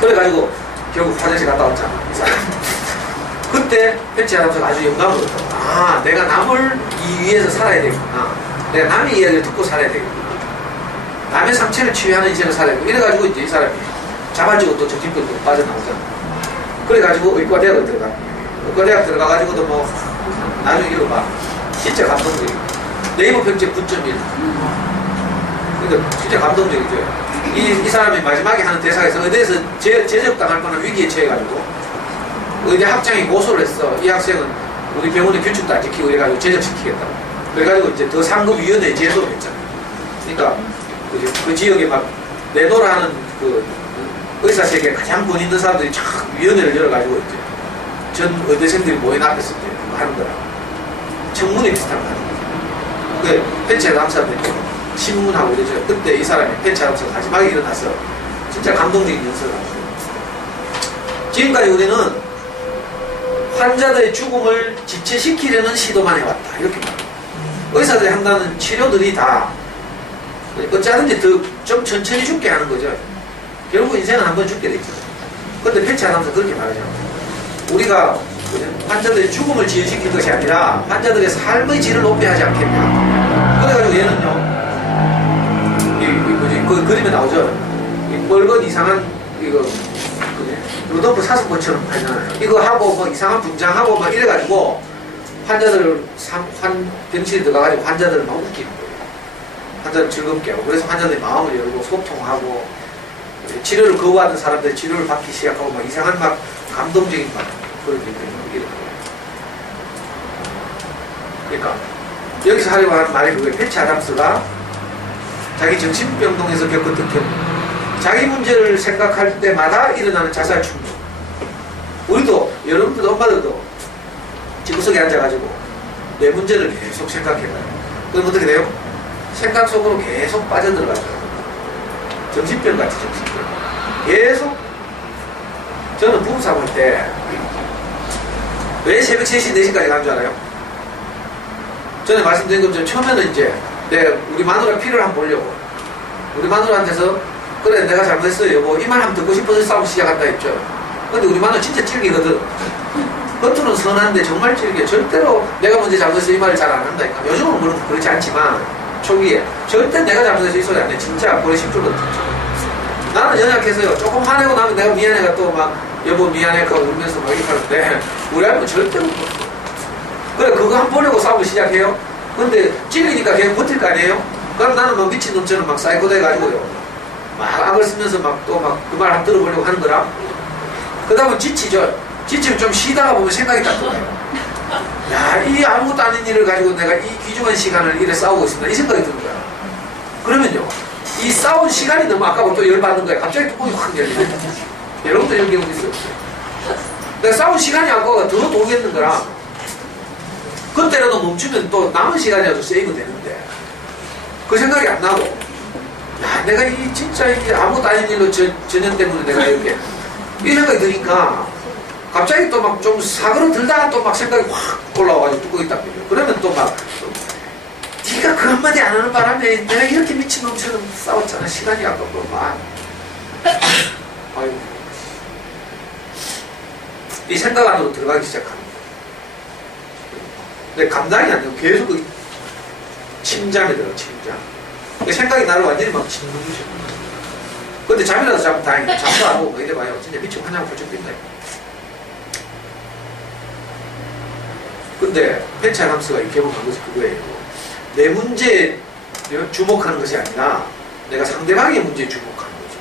그래가지고 결국 화장실 갔다 왔잖아. 이 사람. 그때 패치 아담스가 아주 영감을 얻었다고. 아, 내가 남을 위해서 살아야 되겠구나. 내가 남의 이야기를 듣고 살아야 되겠구나. 남의 상처를 치유하는 인생을 살아야 되겠구나. 이래가지고 이제 이 사람이 자발적으로 또 정신병으로 빠져나오잖아. 그래가지고 의과대학을 들어가. 의과대학 들어가가지고도 뭐 나중에 읽어봐. 진짜 감동적이야. 네이버 평점 9.1. 그러니까 진짜 감동적이죠. 이 사람이 마지막에 하는 대사에서 의대에서 제적당할 뻔한 위기에 처해가지고 의대 학장이 고소를 했어. 이 학생은 우리 병원의 규칙도 안 지키고 이래가지고 제적시키겠다고. 그래가지고 이제 더 상급위원회에 제소를 했잖아. 그러니까 그 지역에 막 내노라 하는 그 의사 세계에 가장 돈 있는 사람들이 쫙 위원회를 열어가지고 이제 전 의대생들이 모인 앞에서 이제 하는 거라. 청문회 비슷한 거 하는 거야. 그 패치 아담스한테 신문하고 그러죠. 그때 이 사람이 패치 아담스가 마지막에 일어나서 진짜 감동적인 연설을 하고. 지금까지 우리는 환자들의 죽음을 지체시키려는 시도만 해왔다. 이렇게 말합니다. 의사들이 한다는 치료들이 다 어찌하든지 더 좀 천천히 죽게 하는 거죠. 결국 인생은 한 번 죽게 돼 있죠. 그런데 패치 아담스가 그렇게 말하잖아요. 우리가 환자들의 죽음을 지연시킬 것이 아니라 환자들의 삶의 질을 높여야 하지 않겠냐. 그래가지고 얘는요, 그 그림에 나오죠. 이 빨간 이상한 이거 루돌프 사슴꽃처럼 하잖아요. 이거 하고 뭐 이상한 분장하고 막 이래가지고 환자들을 병실에 들어가가지고 환자들을 막 웃기는 거예요. 환자를 즐겁게 하고. 그래서 환자들이 마음을 열고 소통하고 치료를 거부하는 사람들이 치료를 받기 시작하고 막 이상한 막 감동적인 막 그런 일들이 이런 거예요. 그러니까 여기서 하려고 하는 말이 그거예요. 패치 아담스가 자기 정신병동에서 겪었던 경험, 자기 문제를 생각할 때마다 일어나는 자살 충동. 우리도, 여러분들도 엄마들도 집구석에 앉아가지고 내 문제를 계속 생각해봐요. 그럼 어떻게 돼요? 생각 속으로 계속 빠져들어가죠. 정신병 같이 정신병. 계속 저는 부부싸움 할 때 왜 새벽 3시, 4시까지 가는 줄 알아요? 전에 말씀드린 것처럼 처음에는 이제 우리 마누라 피를 한번 보려고 우리 마누라한테서 그래 내가 잘못했어요 여보 이 말 한번 듣고 싶어서 싸움 시작한다 했죠. 근데 우리 마누라 진짜 찔기거든. 겉으로는 선한데 정말 찔겨. 절대로 내가 먼저 잘못해서 이 말을 잘 안 한다니까. 요즘은 물론 그렇지 않지만 초기에 절대 내가 잘못해서 이 소리 안 해. 진짜 고래 10초거든. 나는 연약해서요. 조금 화내고 나면 내가 미안해가 또 막 여보 미안해 하고 울면서 막 이렇게 하는데 우리 아이는 절대로 못 버텨. 그래 그거 한번 보려고 싸움을 시작해요. 근데 찔리니까 걔는 버틸 거 아니에요? 그럼 나는 막 미친놈처럼 막 사이코 돼가지고요. 막 악을 쓰면서 막 또 막 그 말 한번 들어보려고 하는 거라. 그 다음은 지치죠. 지치면 좀 쉬다가 보면 생각이 딱 들어요. 야, 이 아무것도 아닌 일을 가지고 내가 이 귀중한 시간을 이래 싸우고 있습니다. 이 생각이 드는 거야. 그러면요. 이 싸운 시간이 너무 아까워 또 열받는 거야. 갑자기 뚜껑이 확 열리네. 여러분도 이런 경우도 있어요. 내가 싸운 시간이 아까워 더 돌겠는 거라. 그때라도 멈추면 또 남은 시간이라도 세이브 되는데 그 생각이 안 나고 야, 내가 이 진짜 이게 아무것도 아닌 일로 전염 때문에 내가 이렇게 이 생각이 드니까 갑자기 또 막 좀 사그러 들다가 또 막 생각이 확 올라와가지고 뚜껑이 딱 열려. 그러면 또 막 네가 그 한마디 안 하는 바람에 내가 이렇게 미친놈처럼 싸웠잖아. 시간이 아깝고 막 아이고 이 생각 안으로 들어가기 시작합니다. 근데 감당이 안 되고 계속 그 침잠에 들어 침잠. 생각이 나를 완전히 막 짓는 거죠. 근데 잠이라도 자면 다행이다. 잠도 안 오고 이래봐요. 진짜 미치고 한장 펄쩍 뛴다. 근데 펜차 함스가 이 개봉한 것이 그거예요. 내 문제에 주목하는 것이 아니라 내가 상대방의 문제에 주목하는 거죠.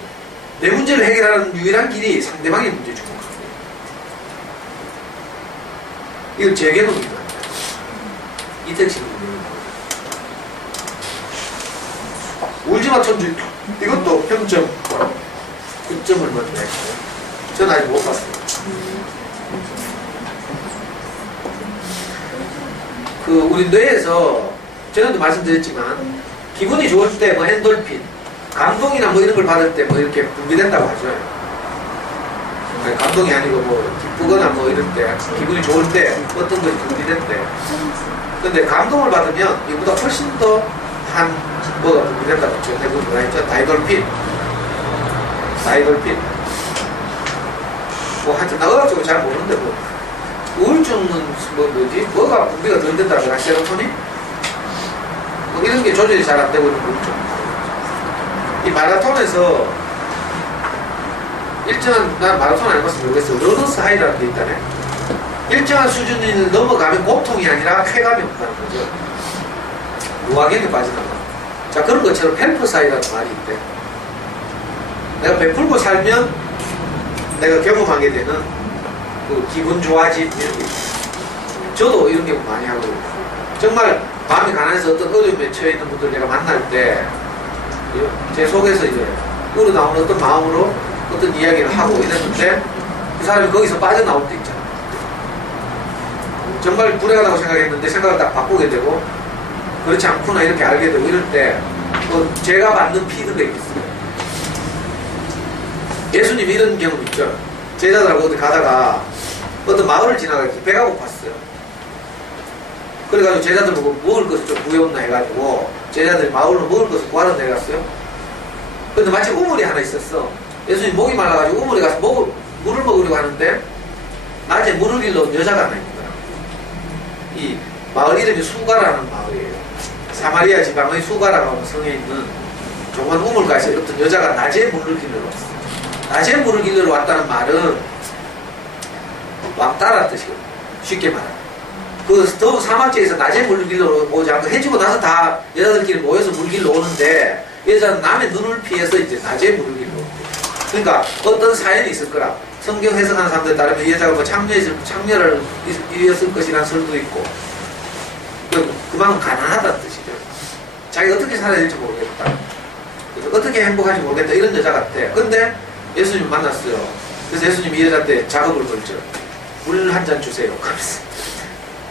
내 문제를 해결하는 유일한 길이 상대방의 문제에 주목하는 거예요. 이건 제 개념입니다. 이택식은 울지마 천주 이것도 평점 9점을 맞네. 전 아직 못 봤어요. 그 우리 뇌에서 전에도 말씀드렸지만 기분이 좋을 때 뭐 엔돌핀, 감동이나 뭐 이런 걸 받을 때 뭐 이렇게 분비된다고 하죠. 아니, 감동이 아니고 뭐 기쁘거나 뭐 이럴 때 기분이 좋을 때 어떤 것이 분비된대. 근데 감동을 받으면 이보다 훨씬 더 한 뭐가 분비된다고 했죠. 대부분 뭐라 했죠? 다이돌핀. 뭐 하여튼 나 의학적으로 잘 모르는데 뭐 우울증은 뭐지? 뭐가 분비가 덜 된다고 하나? 세로토닌? 뭐 이런 게 조절이 잘 안 되고 있는 거죠. 이 마라톤에서 일정한, 난 마라톤 안 해봤으면 모르겠어. 러너스 하이라는 게 있다네. 일정한 수준을 넘어가면 고통이 아니라 쾌감이 온다는 거죠. 무화경에 빠지는 거. 자, 그런 것처럼 펠퍼스 하이라는 말이 있대. 내가 베풀고 살면 내가 경험하게 되는 그 기분 좋아짐 이런 게 있어요. 저도 이런 경우 많이 하고 정말 마음이 가난해서 어떤 어려움에 처해 있는 분들 내가 만날 때 제 속에서 이제 우러나오는 어떤 마음으로 어떤 이야기를 하고 이랬는데 그 사람이 거기서 빠져나올 때 있잖아요. 정말 불행하다고 생각했는데 생각을 딱 바꾸게 되고 그렇지 않구나 이렇게 알게 되고 이럴 때 제가 받는 피드백이 있어요. 예수님이 이런 경험 있죠. 제자들하고 어디 가다가 어떤 마을을 지나가서 배가 고팠어요. 그래가지고 제자들 보고 먹을 것을 좀 구해온나 해가지고 제자들이 마을로 먹을 것을 구하러 내려갔어요. 근데 마침 우물이 하나 있었어. 예수님 목이 말라가지고 우물에 가서 물을 먹으려고 하는데 낮에 물을 길러 온 여자가 하나 있는 거야. 이 마을 이름이 수가라는 마을이에요. 사마리아 지방의 수가라고 하는 성에 있는 조그만 우물가에서 어떤 여자가 낮에 물을 길러 왔어. 낮에 물을 길러 왔다는 말은 왕따라는 뜻이거든요. 쉽게 말하면. 그 더운 사막지에서 낮에 물 길러 오지 않고 해지고 나서 다 여자들끼리 모여서 물 길러 오는데 여자는 남의 눈을 피해서 이제 낮에 물을 길러 온대. 그러니까 어떤 사연이 있을 거라. 성경 해석하는 사람들에 따르면 이 여자가 뭐 창녀를 이었을 것이라는 설도 있고 그만큼 가난하다는 뜻이죠. 자기가 어떻게 살아야 될지 모르겠다. 어떻게 행복할지 모르겠다. 이런 여자 같아. 근데 예수님 만났어요. 그래서 예수님이 이 여자한테 작업을 걸죠. 물 한 잔 주세요.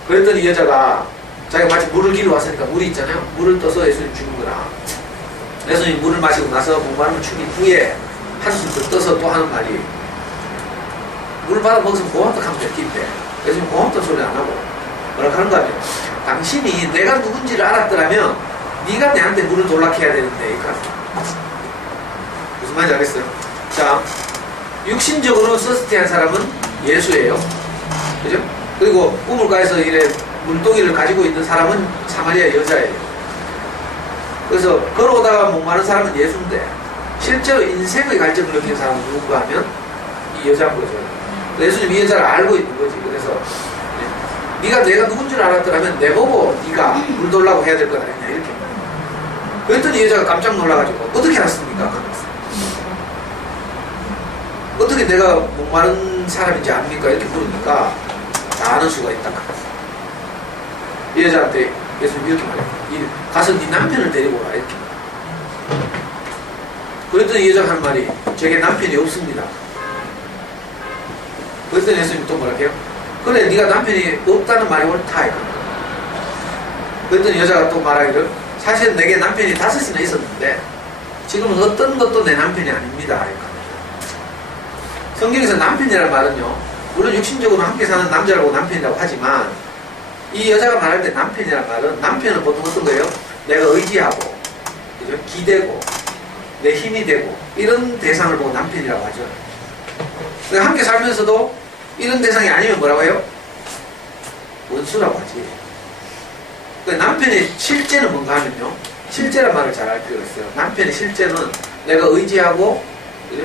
그랬더니 이 여자가 자기가 마치 물을 길러 왔으니까 물이 있잖아요. 물을 떠서 예수님 주는 거라. 예수님 물을 마시고 나서 목마름을 추긴 후에 한숨 더 떠서 또 하는 말이 물 받아 먹으면 고맙다 하면 됐긴데 요즘 고맙다 소리 안 하고 뭐라 하는 거 아니에요. 당신이 내가 누군지를 알았더라면 네가 내한테 물을 돌락해야 되는데 그러니까. 무슨 말인지 알겠어요? 자, 육신적으로 서스티한 사람은 예수예요. 그죠? 그리고 우물가에서 이래 물동이를 가지고 있는 사람은 사마리아 여자예요. 그래서 걸어오다가 목마른 사람은 예수인데 실제로 인생의 갈증을 느낀 사람은 누군가 하면 이 여자인 거죠. 예수님 이 여자를 알고 있는 거지. 그래서 네가 내가 누군 줄 알았더라면 내보고 네가 물 돌라고 해야 될 것 아니냐 이렇게. 그랬더니 이 여자가 깜짝 놀라가지고 어떻게 알았습니까? 어떻게 내가 목마른 사람인지 압니까? 이렇게 물으니까 다 아는 수가 있다. 이 여자한테 예수님 이렇게 말해요. 가서 네 남편을 데리고 오라 이렇게. 그랬더니 이 여자가 한 말이 제게 남편이 없습니다. 그랬더니 예수님이 또 뭐라 해요? 그래 네가 남편이 없다는 말이 옳다 이거. 그랬더니 여자가 또 말하기를 사실 내게 남편이 5이나 있었는데 지금은 어떤 것도 내 남편이 아닙니다 이거. 성경에서 남편이라는 말은요 물론 육신적으로 함께 사는 남자라고 남편이라고 하지만 이 여자가 말할 때 남편이라는 말은 남편은 보통 어떤 거예요? 내가 의지하고 그죠? 기대고 내 힘이 되고 이런 대상을 보고 남편이라고 하죠. 그러니까 함께 살면서도 이런 대상이 아니면 뭐라고 해요? 원수라고 하지. 그러니까 남편의 실제는 뭔가 하면요 실제란 말을 잘 알 필요가 있어요. 남편의 실제는 내가 의지하고 그죠?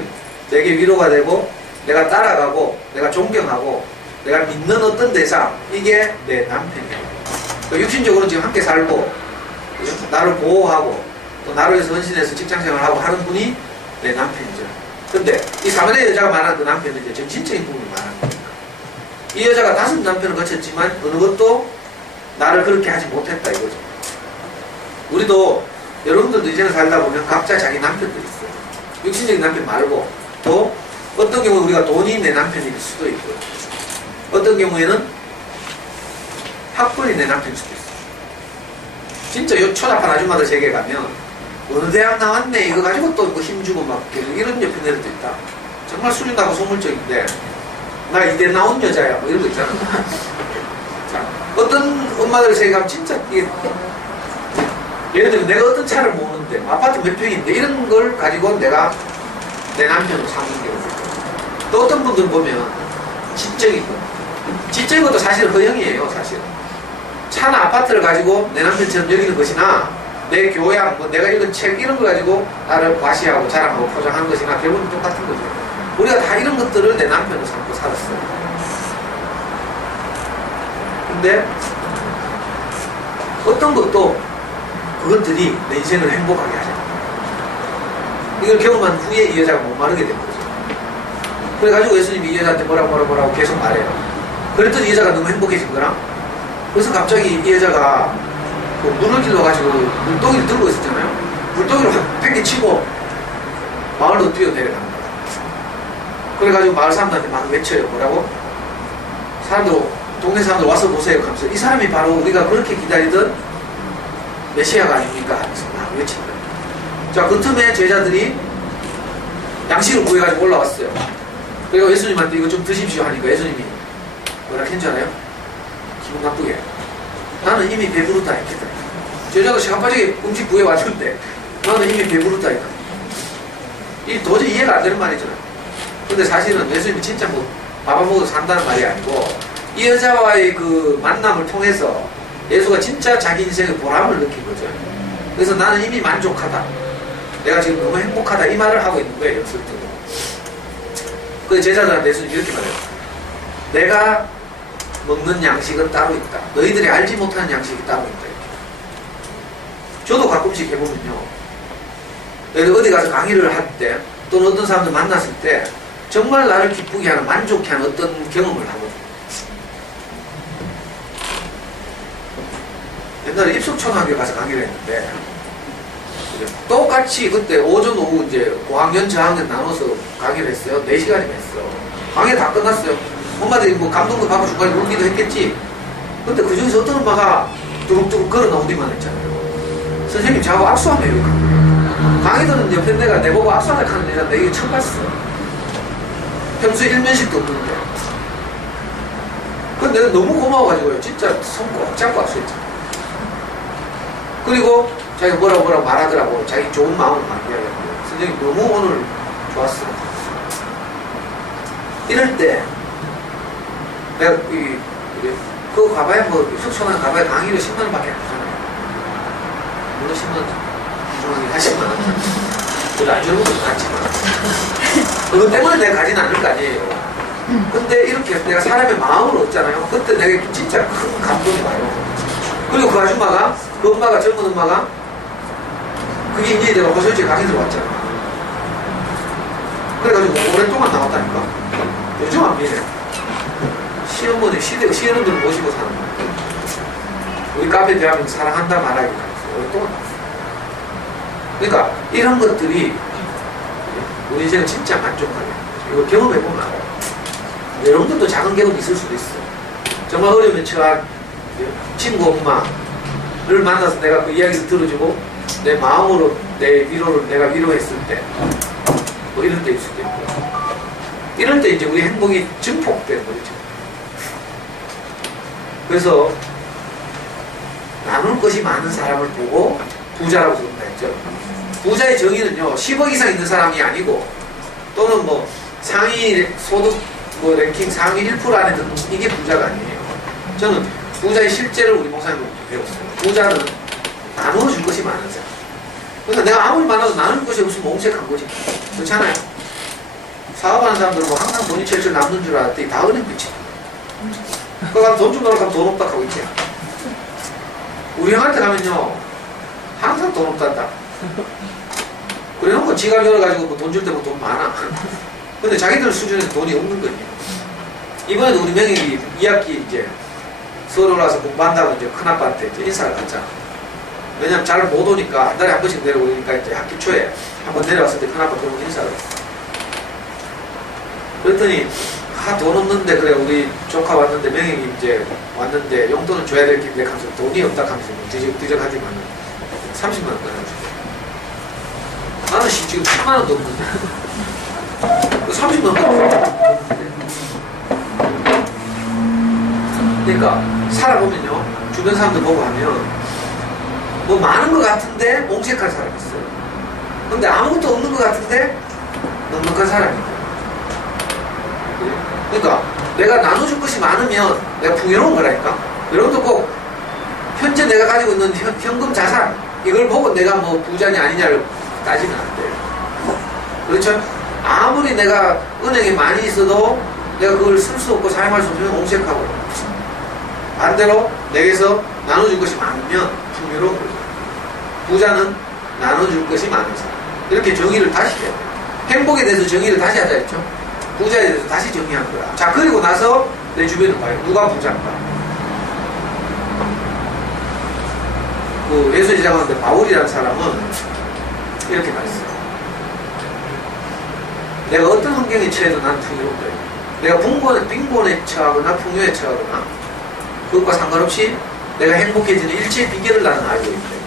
내게 위로가 되고 내가 따라가고 내가 존경하고 내가 믿는 어떤 대상 이게 내 남편이에요. 그러니까 육신적으로 지금 함께 살고 그죠? 나를 보호하고 또 나를 위해서 헌신해서 직장생활을 하고 하는 분이 내 남편이죠. 근데 이 사마리아 여자가 말하는 그 남편은 이제 정신적인 부분을 말하는 겁니다. 이 여자가 5 남편을 거쳤지만 어느 것도 나를 그렇게 하지 못했다 이거죠. 우리도 여러분들도 이제는 살다 보면 각자 자기 남편들이 있어요. 육신적인 남편 말고 또 어떤 경우는 우리가 돈이 내 남편일 수도 있고요. 어떤 경우에는 학벌이 내 남편일 수도 있어요. 진짜 요 초잡한 아줌마들 세계 가면 어느 대학 나왔네 이거 가지고 또 힘주고 막 이런 옆에 애들도 있다. 정말 수준하고 소물적인데 나 이대 나온 여자야 뭐 이런 거 있잖아. 자, 어떤 엄마들 세계 가면 진짜 이게 예를 들면 내가 어떤 차를 모으는데 아파트 몇 평인데 이런 걸 가지고 내가 내 남편으로 삼는 경우도 있고 또 어떤 분들 보면 지적인 거 지적인 것도 사실 허영이에요. 사실 차나 아파트를 가지고 내 남편처럼 여기는 것이나 내 교양, 뭐 내가 읽은 책 이런 걸 가지고 나를 과시하고 자랑하고 포장하는 것이나 결국은 똑같은 거죠. 우리가 다 이런 것들을 내 남편으로 삼고 살았어요. 근데 어떤 것도 그것들이 내 인생을 행복하게 하잖아. 이걸 경험한 후에 이 여자가 못 마르게 된 거죠. 그래가지고 예수님이 이 여자한테 뭐라고 계속 말해요. 그랬더니 이 여자가 너무 행복해진 거라. 그래서 갑자기 이 여자가 그 물을 길러가지고 물동이를 들고 있었잖아요. 물동이를 확 팽개치고 마을로 뛰어내려가는 거야. 그래가지고 마을 사람들한테 막 외쳐요. 뭐라고? 동네 사람들 와서 보세요. 하면서 이 사람이 바로 우리가 그렇게 기다리던 메시아가 아닙니까? 하면서 막 외친 거예요. 자, 그 틈에 제자들이 양식을 구해가지고 올라왔어요. 그리고 예수님한테 이거 좀 드십시오 하니까 예수님이 뭐라 했는지 알아요? 기분 나쁘게 나는 이미 배부르다 했겠다. 제자가 시간빠지게 음식 구해왔는데 나는 이미 배부르다 했다. 이 도저히 이해가 안 되는 말이잖아요. 근데 사실은 예수님이 진짜 뭐 밥 안 먹어도 산다는 말이 아니고 이 여자와의 그 만남을 통해서 예수가 진짜 자기 인생의 보람을 느낀 거죠. 그래서 나는 이미 만족하다. 내가 지금 너무 행복하다. 이 말을 하고 있는 거예요. 설득으로. 그 제자들한테 예수님 이렇게 말해요. 내가 먹는 양식은 따로 있다. 너희들이 알지 못하는 양식이 따로 있다. 이렇게. 저도 가끔씩 해보면요. 어디 가서 강의를 할 때 또는 어떤 사람들 만났을 때 정말 나를 기쁘게 하는 만족해 하는 어떤 경험을 하거든요. 옛날에 입속초등학교 가서 강의를 했는데 똑같이 그때 오전 오후 이제 고학년 저학년 나눠서 강의를 했어요. 4시간이나 했어. 강의 다 끝났어요. 엄마들이 뭐 감동도 받고 중간에 울기도 했겠지. 근데 그 중에서 어떤 엄마가 뚜룩뚜룩 걸어 나오기만 했잖아요. 선생님 저하고 악수하면 이렇게 강의 듣는 옆에 내가 내보고 악수하는 여자인데 이게 처음 봤어. 평소에 일면식도 없는데. 근데 내가 너무 고마워가지고요. 진짜 손 꼭 잡고 왔었죠. 그리고 자기가 뭐라고 말하더라고. 자기 좋은 마음을 많이 이야기하고. 선생님 너무 오늘 좋았어. 이럴 때 내가 그거 가봐야 뭐 숙소나 가봐야 강의료 10만 원밖에 안 하잖아요. 물론 10만 원 이중하게 한 10만 원. 그걸 안 주는 것도 많지만 그것 때문에 내가 가진 않을 거 아니에요. 근데 이렇게 내가 사람의 마음을 얻잖아요. 그때 내가 진짜 큰 감동이 와요. 그리고 그 아줌마가, 그 엄마가, 젊은 엄마가 그게 이제 내가 호소유치 강의 들어왔잖아. 그래가지고 오랫동안 나왔다니까. 요즘 안 미래. 시어머니, 시어른들 모시고 사는 거야. 우리 카페 대한민국 사랑한다 말하기 오랫동안 나왔어. 그러니까 이런 것들이 우리 인생은 진짜 만족하게. 이거 경험해보면 알아요. 여러분들도 작은 경험이 있을 수도 있어. 정말 어려움에 처한 친구 엄마를 만나서 내가 그 이야기를 들어주고 내 마음으로 내 위로를 내가 위로했을 때 뭐 이럴 때일 수도 있고 이럴 때 이제 우리 행복이 증폭되는 거죠. 그래서 나눌 것이 많은 사람을 보고 부자라고 부른다 했죠. 부자의 정의는요 10억 이상 있는 사람이 아니고 또는 뭐 상위 소득 뭐 랭킹 상위 1% 안에 드는 이게 부자가 아니에요. 저는 부자의 실제를 우리 목사님으로부터 배웠어요. 부자는 나눠줄 것이 많은 사람. 그러니까 내가 아무리 많아도 나눌 것이 없으면 옹색한 거지. 그렇잖아요. 사업하는 사람들은 뭐 항상 돈이 철철 남는 줄 알았더니 다 은행 빚이. 그러니까 돈 좀 넣으러 가면 돈 없다 하고 있지. 우리 형한테 가면요 항상 돈 없단다. 그래놓고 지갑 열어가지고 뭐 돈 줄 때면 돈 많아. 근데 자기들 수준에서 돈이 없는 거예요. 이번에도 우리 명익이 2학기 이제 서울 올라와서 공부한다고 이제 큰아빠한테 이제 인사를 갔잖아. 왜냐면 잘 못 오니까 한 달에 한 번씩 내려오니까 이제 학기 초에 한번 내려왔을 때 큰아빠 들어오고 인사를 했어. 그랬더니 돈 없는데 그래 우리 조카 왔는데 명익이 이제 왔는데 용돈은 줘야 될 텐데 하면서 돈이 없다 하면서 뒤적하지만 30만 원 꺼내주고 나는 지금 10만 원도 없는데 30만 원 꺼내주고 그러니까 살아보면요 주변 사람들 보고 하면 뭐 많은 것 같은데 옹색한 사람이 있어요. 근데 아무것도 없는 것 같은데 넉넉한 사람이 있어요. 그러니까 내가 나눠줄 것이 많으면 내가 풍요로운 거라니까. 여러분도 꼭 현재 내가 가지고 있는 현금 자산 이걸 보고 내가 뭐 부자냐 아니냐를 따지면 안 돼요. 그렇죠? 아무리 내가 은행에 많이 있어도 내가 그걸 쓸 수 없고 사용할 수 없으면 옹색하고 반대로 내게서 나눠줄 것이 많으면 풍요로운 거죠. 부자는 나눠줄 것이 많은 사람. 이렇게 정의를 다시 해야 돼요. 행복에 대해서 정의를 다시 하자 했죠. 부자에 대해서 다시 정의한 거야. 자, 그리고 나서 내 주변을 봐요. 누가 부자인가? 그 예수의 제자가운데 바울이라는 사람은 이렇게 말했어요. 내가 어떤 환경에 처해도 난 풍요로운 거예요. 내가 빈곤에 처하거나 풍요에 처하거나 그것과 상관없이 내가 행복해지는 일체의 비결을 나는 알고 있어요.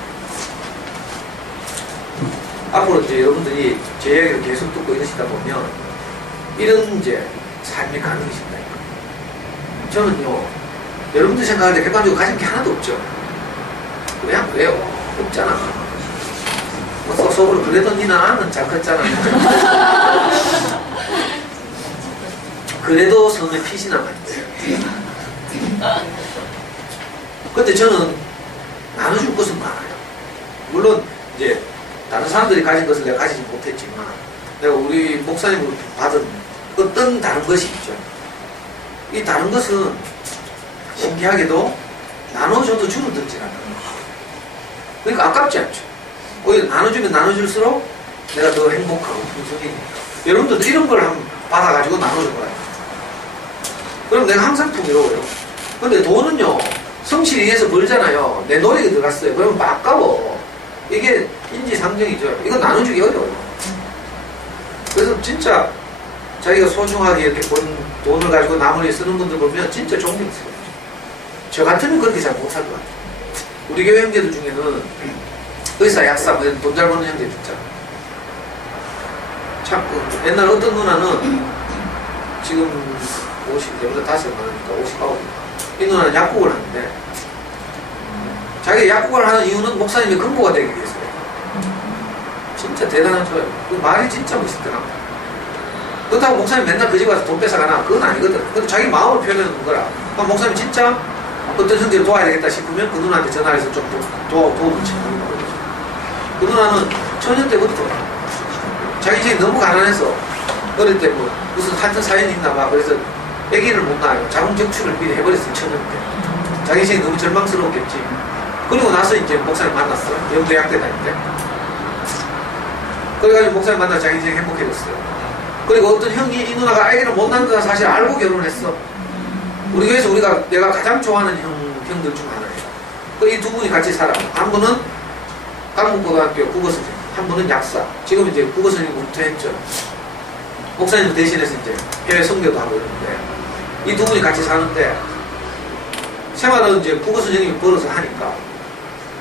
앞으로 이제 여러분들이 제 이야기를 계속 듣고 이러시다 보면 이런 이제 삶이 가능해진다. 저는요, 여러분들 생각하는데 객관적으로 가진 게 하나도 없죠. 그냥 왜요? 없잖아. 뭐 속으로 그래도 니는 아는 잘 컸잖아. 그래도 성에 핏이 남아있어요. 근데 저는 나눠줄 것은 많아요. 물론 이제 다른 사람들이 가진 것을 내가 가지지 못했지만 내가 우리 목사님으로 받은 어떤 다른 것이 있죠. 이 다른 것은 신기하게도 나눠줘도 줄어들지 않아요. 그러니까 아깝지 않죠. 오히려 나눠주면 나눠줄수록 내가 더 행복하고 풍성해지니까. 여러분들도 이런 걸 한번 받아가지고 나눠줘봐요. 그럼 내가 항상 풍요로워요. 근데 돈은요 성실히 위해서 벌잖아요. 내 노력이 들어갔어요. 그러면 아까워. 이게 인지상정이죠. 이건 나눠주기 어려워요. 그래서 진짜 자기가 소중하게 이렇게 번 돈을 가지고 나무에 쓰는 분들 보면 진짜 존경스러워요. 저 같으면 그렇게 잘 못할 것 같아요. 우리 교회 형제들 중에는 의사, 약사, 뭐 돈 잘 버는 형제들 있잖아. 참, 옛날 어떤 누나는 지금 50, 내보다 5살 많으니까 59. 이 누나는 약국을 하는데, 자기가 약국을 하는 이유는 목사님의 근무가 되기 위해서요. 진짜 대단한 거예요. 그 말이 진짜 멋있더라. 그렇다고 목사님 맨날 그 집 가서 돈 뺏어가나? 그건 아니거든. 근데 자기 마음을 표현하는 거라. 그럼 목사님 진짜 어떤 형제를 도와야 되겠다 싶으면 그 누나한테 전화해서 좀 도움을 청하는 거죠. 그 누나는 초년 때부터 자기 인생이 너무 가난해서 어릴 때 뭐 무슨 하여튼 사연이 있나 봐. 그래서 아기를 못 낳아요. 자궁 적출을 미리 해버렸어요. 초년 때. 자기 인생이 너무 절망스러웠겠지. 그리고 나서 이제 목사님 만났어. 영대학대 다닐 때. 그래가지고 목사님 만나 자기 인생 행복해졌어요. 그리고 어떤 형이 이 누나가 아기를 못 낳는다는 사실 알고 결혼했어. 우리 교회에서 내가 가장 좋아하는 형들 중 하나예요. 이 두 분이 같이 살아. 한 분은 강북고등학교 국어선생님, 한 분은 약사. 지금 이제 국어선생님 은퇴했죠. 목사님 대신해서 이제 해외 선교도 하고 있는데, 이 두 분이 같이 사는데, 생활은 이제 국어선생님이 벌어서 하니까,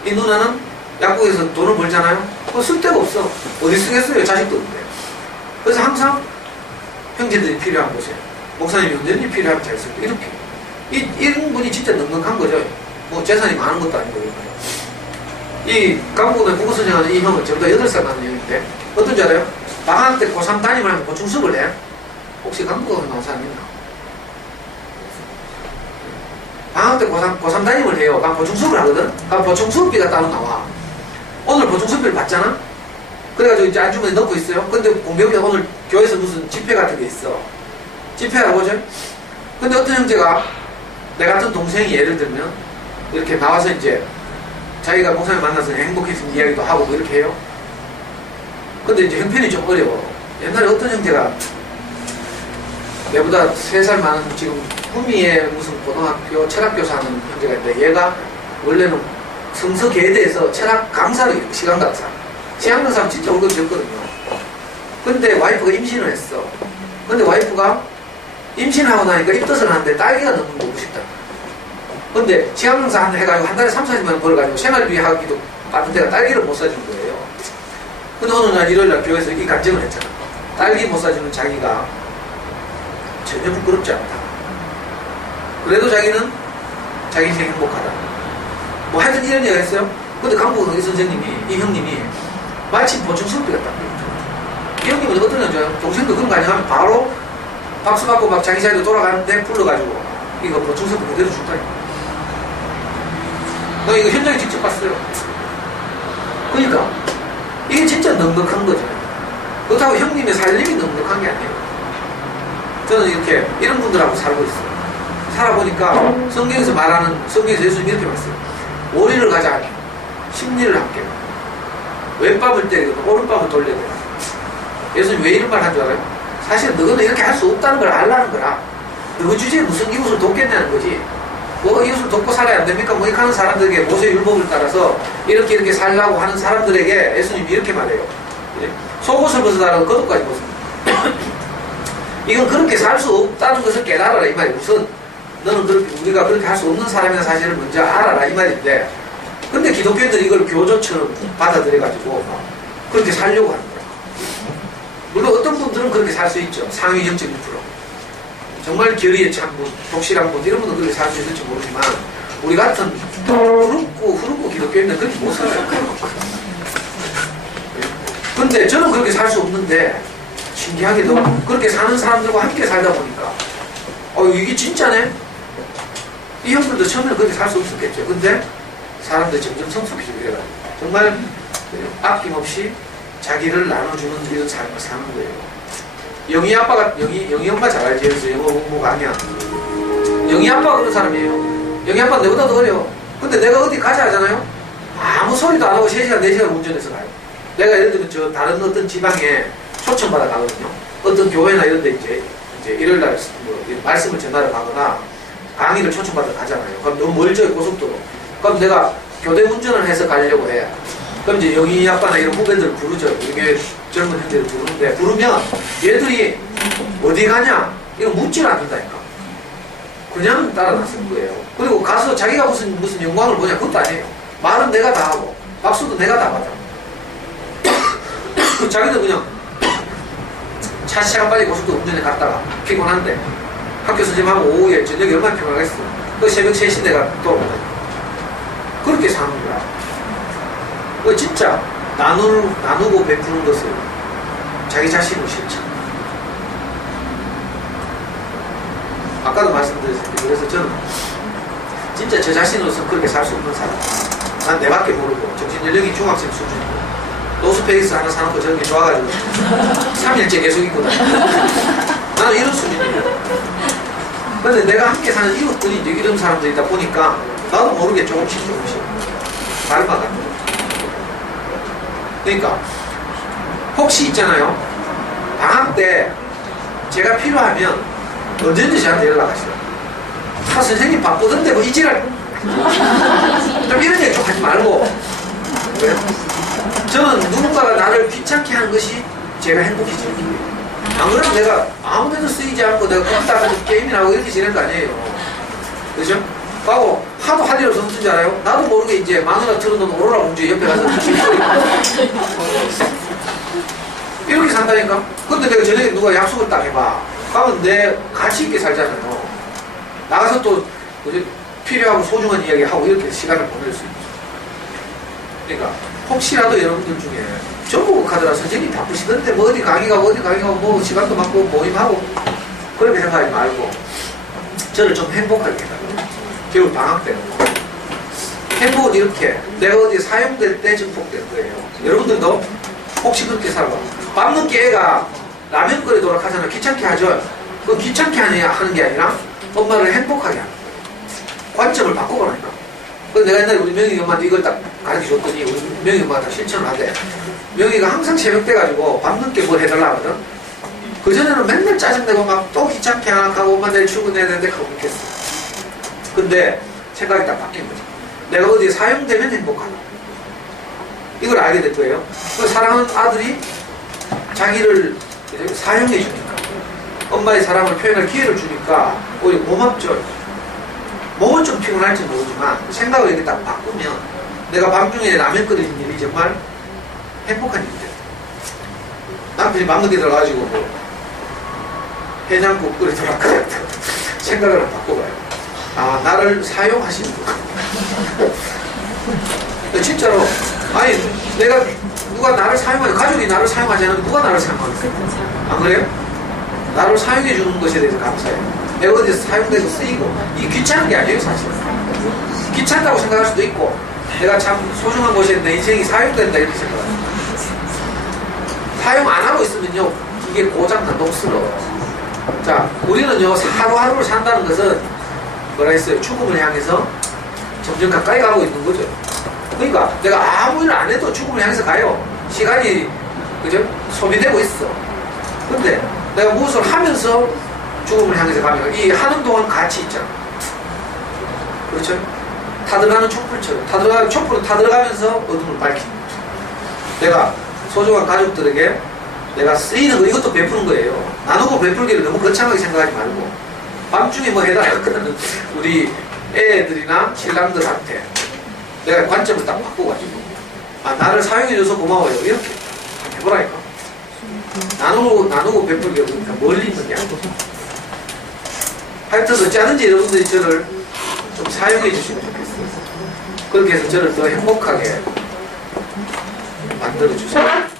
이 누나는 약국에서 돈을 벌잖아요? 그거 쓸 데가 없어. 어디 쓰겠어요? 자식도 없는데. 그래서 항상 형제들이 필요한 곳에, 목사님이 언제든지 필요하면 잘 쓰고, 이렇게. 이런 분이 진짜 넉넉한 거죠. 뭐 재산이 많은 것도 아니고. 이 강북고등학교 국어선생하는 이 형은 저보다 8살 많은 형인데, 어떤지 알아요? 방학 때 고3 담임을 하면 보충 수업을 해. 혹시 강북고등학교 나온 사람 있나? 방학 때 고3 담임을 해요. 그럼 보충 수업을 하거든? 그럼 보충 수업비가 따로 나와. 오늘 보충 수업비를 받잖아? 그래가지고 이제 안주머니에 넣고 있어요. 근데 공병이 오늘 교회에서 무슨 집회 같은 게 있어. 집회하고 오죠? 근데 어떤 형제가 내 같은 동생이 예를 들면 이렇게 나와서 이제 자기가 목사님 만나서 행복해진 이야기도 하고 뭐 이렇게 해요. 근데 이제 형편이 좀 어려워. 옛날에 어떤 형제가 내보다 3살 많은 지금 구미에 무슨 고등학교 철학교사 하는 형제가 있는데, 얘가 원래는 성서계대에서 철학 강사를 해요. 시간 강사. 시간 강사는 진짜 월급이 적거든요. 근데 와이프가 임신을 했어. 근데 와이프가 임신하고 나니까 입덧을 하는데 딸기가 너무 먹고 싶다. 근데 시간 강사 해가지고 한 달에 3-40만 원 벌어가지고 생활비 하기도 받은 데가 딸기를 못 사준 거예요. 근데 어느 날 일요일날 교회에서 이 간증을 했잖아. 딸기 못 사주는 자기가 전혀 부끄럽지 않다. 그래도 자기는 자기 인생 행복하다. 뭐 하여튼 이런 얘기가 했어요. 근데 강북의 선생님이, 이 형님이 마침 보충 수업비가 딱 이 형님은 어떤 여자예요? 동생도 그런 거 아니면 바로 박수 받고 막 자기 자리로 돌아가는데 불러가지고 이거 보충 수업비 그대로 준다. 나 이거 현장에 직접 봤어요. 그러니까 이게 진짜 넉넉한 거죠. 그렇다고 형님의 살림이 넉넉한 게 아니에요. 저는 이렇게 이런 분들하고 살고 있어요. 살아보니까 성경에서 말하는, 성경에서 예수님이 이렇게 말했어요. 오리를 가자, 심리를 함께. 왼밤을 때리고 오른밤을 돌려야 돼. 예수님 왜 이런 말 한 줄 알아요? 사실 너는 이렇게 할 수 없다는 걸 알라는 거라. 너 주제에 무슨 이웃을 돕겠냐는 거지. 뭐 이웃을 돕고 살아야 안 됩니까? 뭐 이렇게 하는 사람들에게 모세 율법을 따라서 이렇게 살라고 하는 사람들에게 예수님이 이렇게 말해요. 속옷을 벗어달라고 겉옷까지 벗어. 이건 그렇게 살 수 없다는 것을 깨달아라 이 말이에요. 우선 너는 그렇게, 우리가 그렇게 할 수 없는 사람이라는 사실을 먼저 알아라 이 말인데, 근데 기독교인들이 이걸 교조처럼 받아들여가지고 그렇게 살려고 하는 거야. 물론 어떤 분들은 그렇게 살 수 있죠. 상위 0.1%. 정말 결의에 찬 분, 독실한 분, 이런 분은 그렇게 살 수 있을지 모르지만, 우리 같은 후루꾸 기독교인들은 그렇게 못 살아요. 근데 저는 그렇게 살 수 없는데, 신기하게도 그렇게 사는 사람들과 함께 살다 보니까, 이게 진짜네? 이 형들도 처음에는 그렇게 살 수 없었겠죠. 근데 사람들이 점점 성숙해지고 그래가지고 정말 아낌없이 자기를 나눠주는 이런 삶을 사는 거예요. 영희 아빠가, 영희 엄마 잘 알지? 그래서 영어 공부 강의한. 영희 아빠가 그런 사람이에요. 영희 아빠는 내보다 더 어려워. 근데 내가 어디 가자 하잖아요? 아무 소리도 안 하고 3시간, 4시간 운전해서 가요. 내가 예를 들면 저 다른 어떤 지방에 초청받아 가거든요. 어떤 교회나 이런 데 이제 일요일날 뭐 말씀을 전하러 가거나 강의를 초청받아 가잖아요. 그럼 너무 멀죠, 고속도로. 그럼 내가 교대 운전을 해서 가려고 해. 그럼 이제 영희 아빠나 이런 후배들 부르죠. 이게 젊은 형들을 부르는데, 부르면 얘들이 어디 가냐? 이거 묻질 않는다니까. 그냥 따라 나선 거예요. 그리고 가서 자기가 무슨 영광을 보냐? 그것도 아니에요. 말은 내가 다 하고, 박수도 내가 다 받아. 자기는 그냥 시간 빨리 고속도 운전에 갔다가 피곤한데 학교 선생님하고 오후에 저녁에 얼마나 피곤하겠어. 그 새벽 3시 내가 돌아오거든. 그렇게 사는 거야. 그 진짜 나누고 베푸는 것을 자기 자신을 실천. 아까도 말씀드렸는데 그래서 저는 진짜 저 자신으로서 그렇게 살 수 없는 사람. 난 내밖에 모르고 정신연령이 중학생 수준이고 노스페이스 하나 사놓고 저런 게 좋아가지고 3일째 계속 입고 다녀. 나는 이런 수준이에요. 근데 내가 함께 사는 이웃들이 이제 이런 사람들이다 보니까 나도 모르게 조금씩 닮아가. 그러니까 혹시 있잖아요. 방학 때 제가 필요하면 언제든지 저한테 연락하세요. 아 선생님 바쁘던데 뭐 이지랄 좀 이런 얘기 좀 하지 말고. 왜요? 저는 누군가가 나를 귀찮게 하는 것이 제가 행복해지는 길이에요. 안 그러면 내가 아무 데도 쓰이지 않고 내가 컴퓨터에서 게임이나 하고 이렇게 지내는 거 아니에요. 그죠? 하고 하도 할 일 없어서 어쩐 줄 알아요? 나도 모르게 이제 마누라 틀어놓은 오로라 공주 옆에 가서 이렇게 산다니까? 근데 내가 저녁에 누가 약속을 딱 해봐. 그러면 내 가치 있게 살잖아요. 나가서 또 필요하고 소중한 이야기 하고 이렇게 시간을 보낼 수 있죠. 그러니까 혹시라도 여러분들 중에 전국 가더라 선생님이 바쁘시던데 뭐 어디 강의 가고 뭐 시간도 맞고 모임하고 그렇게 생각하지 말고 저를 좀 행복하게 해달라고. 겨울 방학 때는 행복은 이렇게 내가 어디에 사용될 때 증폭될 거예요. 여러분들도 혹시 그렇게 살아봐. 밤늦게 애가 라면 끓이도록 하잖아. 귀찮게 하죠. 그 귀찮게 하는 게 아니라 엄마를 행복하게 하는 거예요. 관점을 바꿔보라니까. 그래서 내가 옛날에 우리 명희 엄마한테 이걸 딱 가르쳐줬더니 우리 명희 엄마가 다 실천을 하대. 명희가 항상 새벽 돼가지고 밤늦게 뭘 해달라 하거든. 그전에는 맨날 짜증내고 막 또 귀찮게 하고 엄마 내일 출근해야 되는데 그거 못했어. 근데 생각이 딱 바뀐 거죠. 내가 어디에 사용되면 행복하다. 이걸 알게 될 거예요. 그 사랑하는 아들이 자기를 사용해 주니까 엄마의 사랑을 표현할 기회를 주니까 오히려 고맙죠. 몸은 좀 피곤할지 모르지만 생각을 이렇게 딱 바꾸면 내가 밤중에 라면 끓이는 일이 정말 행복한 일이 돼요. 남편이 밤늦게 들어가지고 뭐 해장국 끓이더라 생각을 바꿔봐요. 아 나를 사용하시는구나. 진짜로 아니 내가 누가 나를 사용하지 가족이 나를 사용하지 않으면 누가 나를 사용하겠어요? 안 그래요? 나를 사용해 주는 것에 대해서 감사해요. 내가 어디서 사용돼서 쓰이고 이게 귀찮은 게 아니에요 사실. 귀찮다고 생각할 수도 있고 내가 참 소중한 곳에 내 인생이 사용된다 이렇게 생각해요. 사용 안 하고 있으면요 이게 고장나 녹슬어. 자 우리는요 하루하루를 산다는 것은 뭐라 했어요? 죽음을 향해서 점점 가까이 가고 있는 거죠. 그러니까 내가 아무 일 안 해도 죽음을 향해서 가요. 시간이 그죠? 소비되고 있어. 근데 내가 무엇을 하면서 죽음을 향해서 가면 이 하는 동안 가치 있잖아. 그렇죠? 타들어가는 촛불처럼 타들어가는 촛불은 타들어가면서 어둠을 밝힙니다. 내가 소중한 가족들에게 내가 쓰이는 거 이것도 베푸는 거예요. 나누고 베풀기를 너무 거창하게 생각하지 말고 밤중에 뭐 해달라 그러는 우리 애들이나 신랑들한테 내가 관점을 딱 바꿔가지고 아 나를 사용해줘서 고마워요 이렇게 해보라니까. 나누고 베풀기가 그러니까 멀리 있는 게 아니고 하여튼 어찌하든지 여러분들이 저를 좀 사용해 주시면 좋겠어요. 그렇게 해서 저를 더 행복하게 만들어 주세요.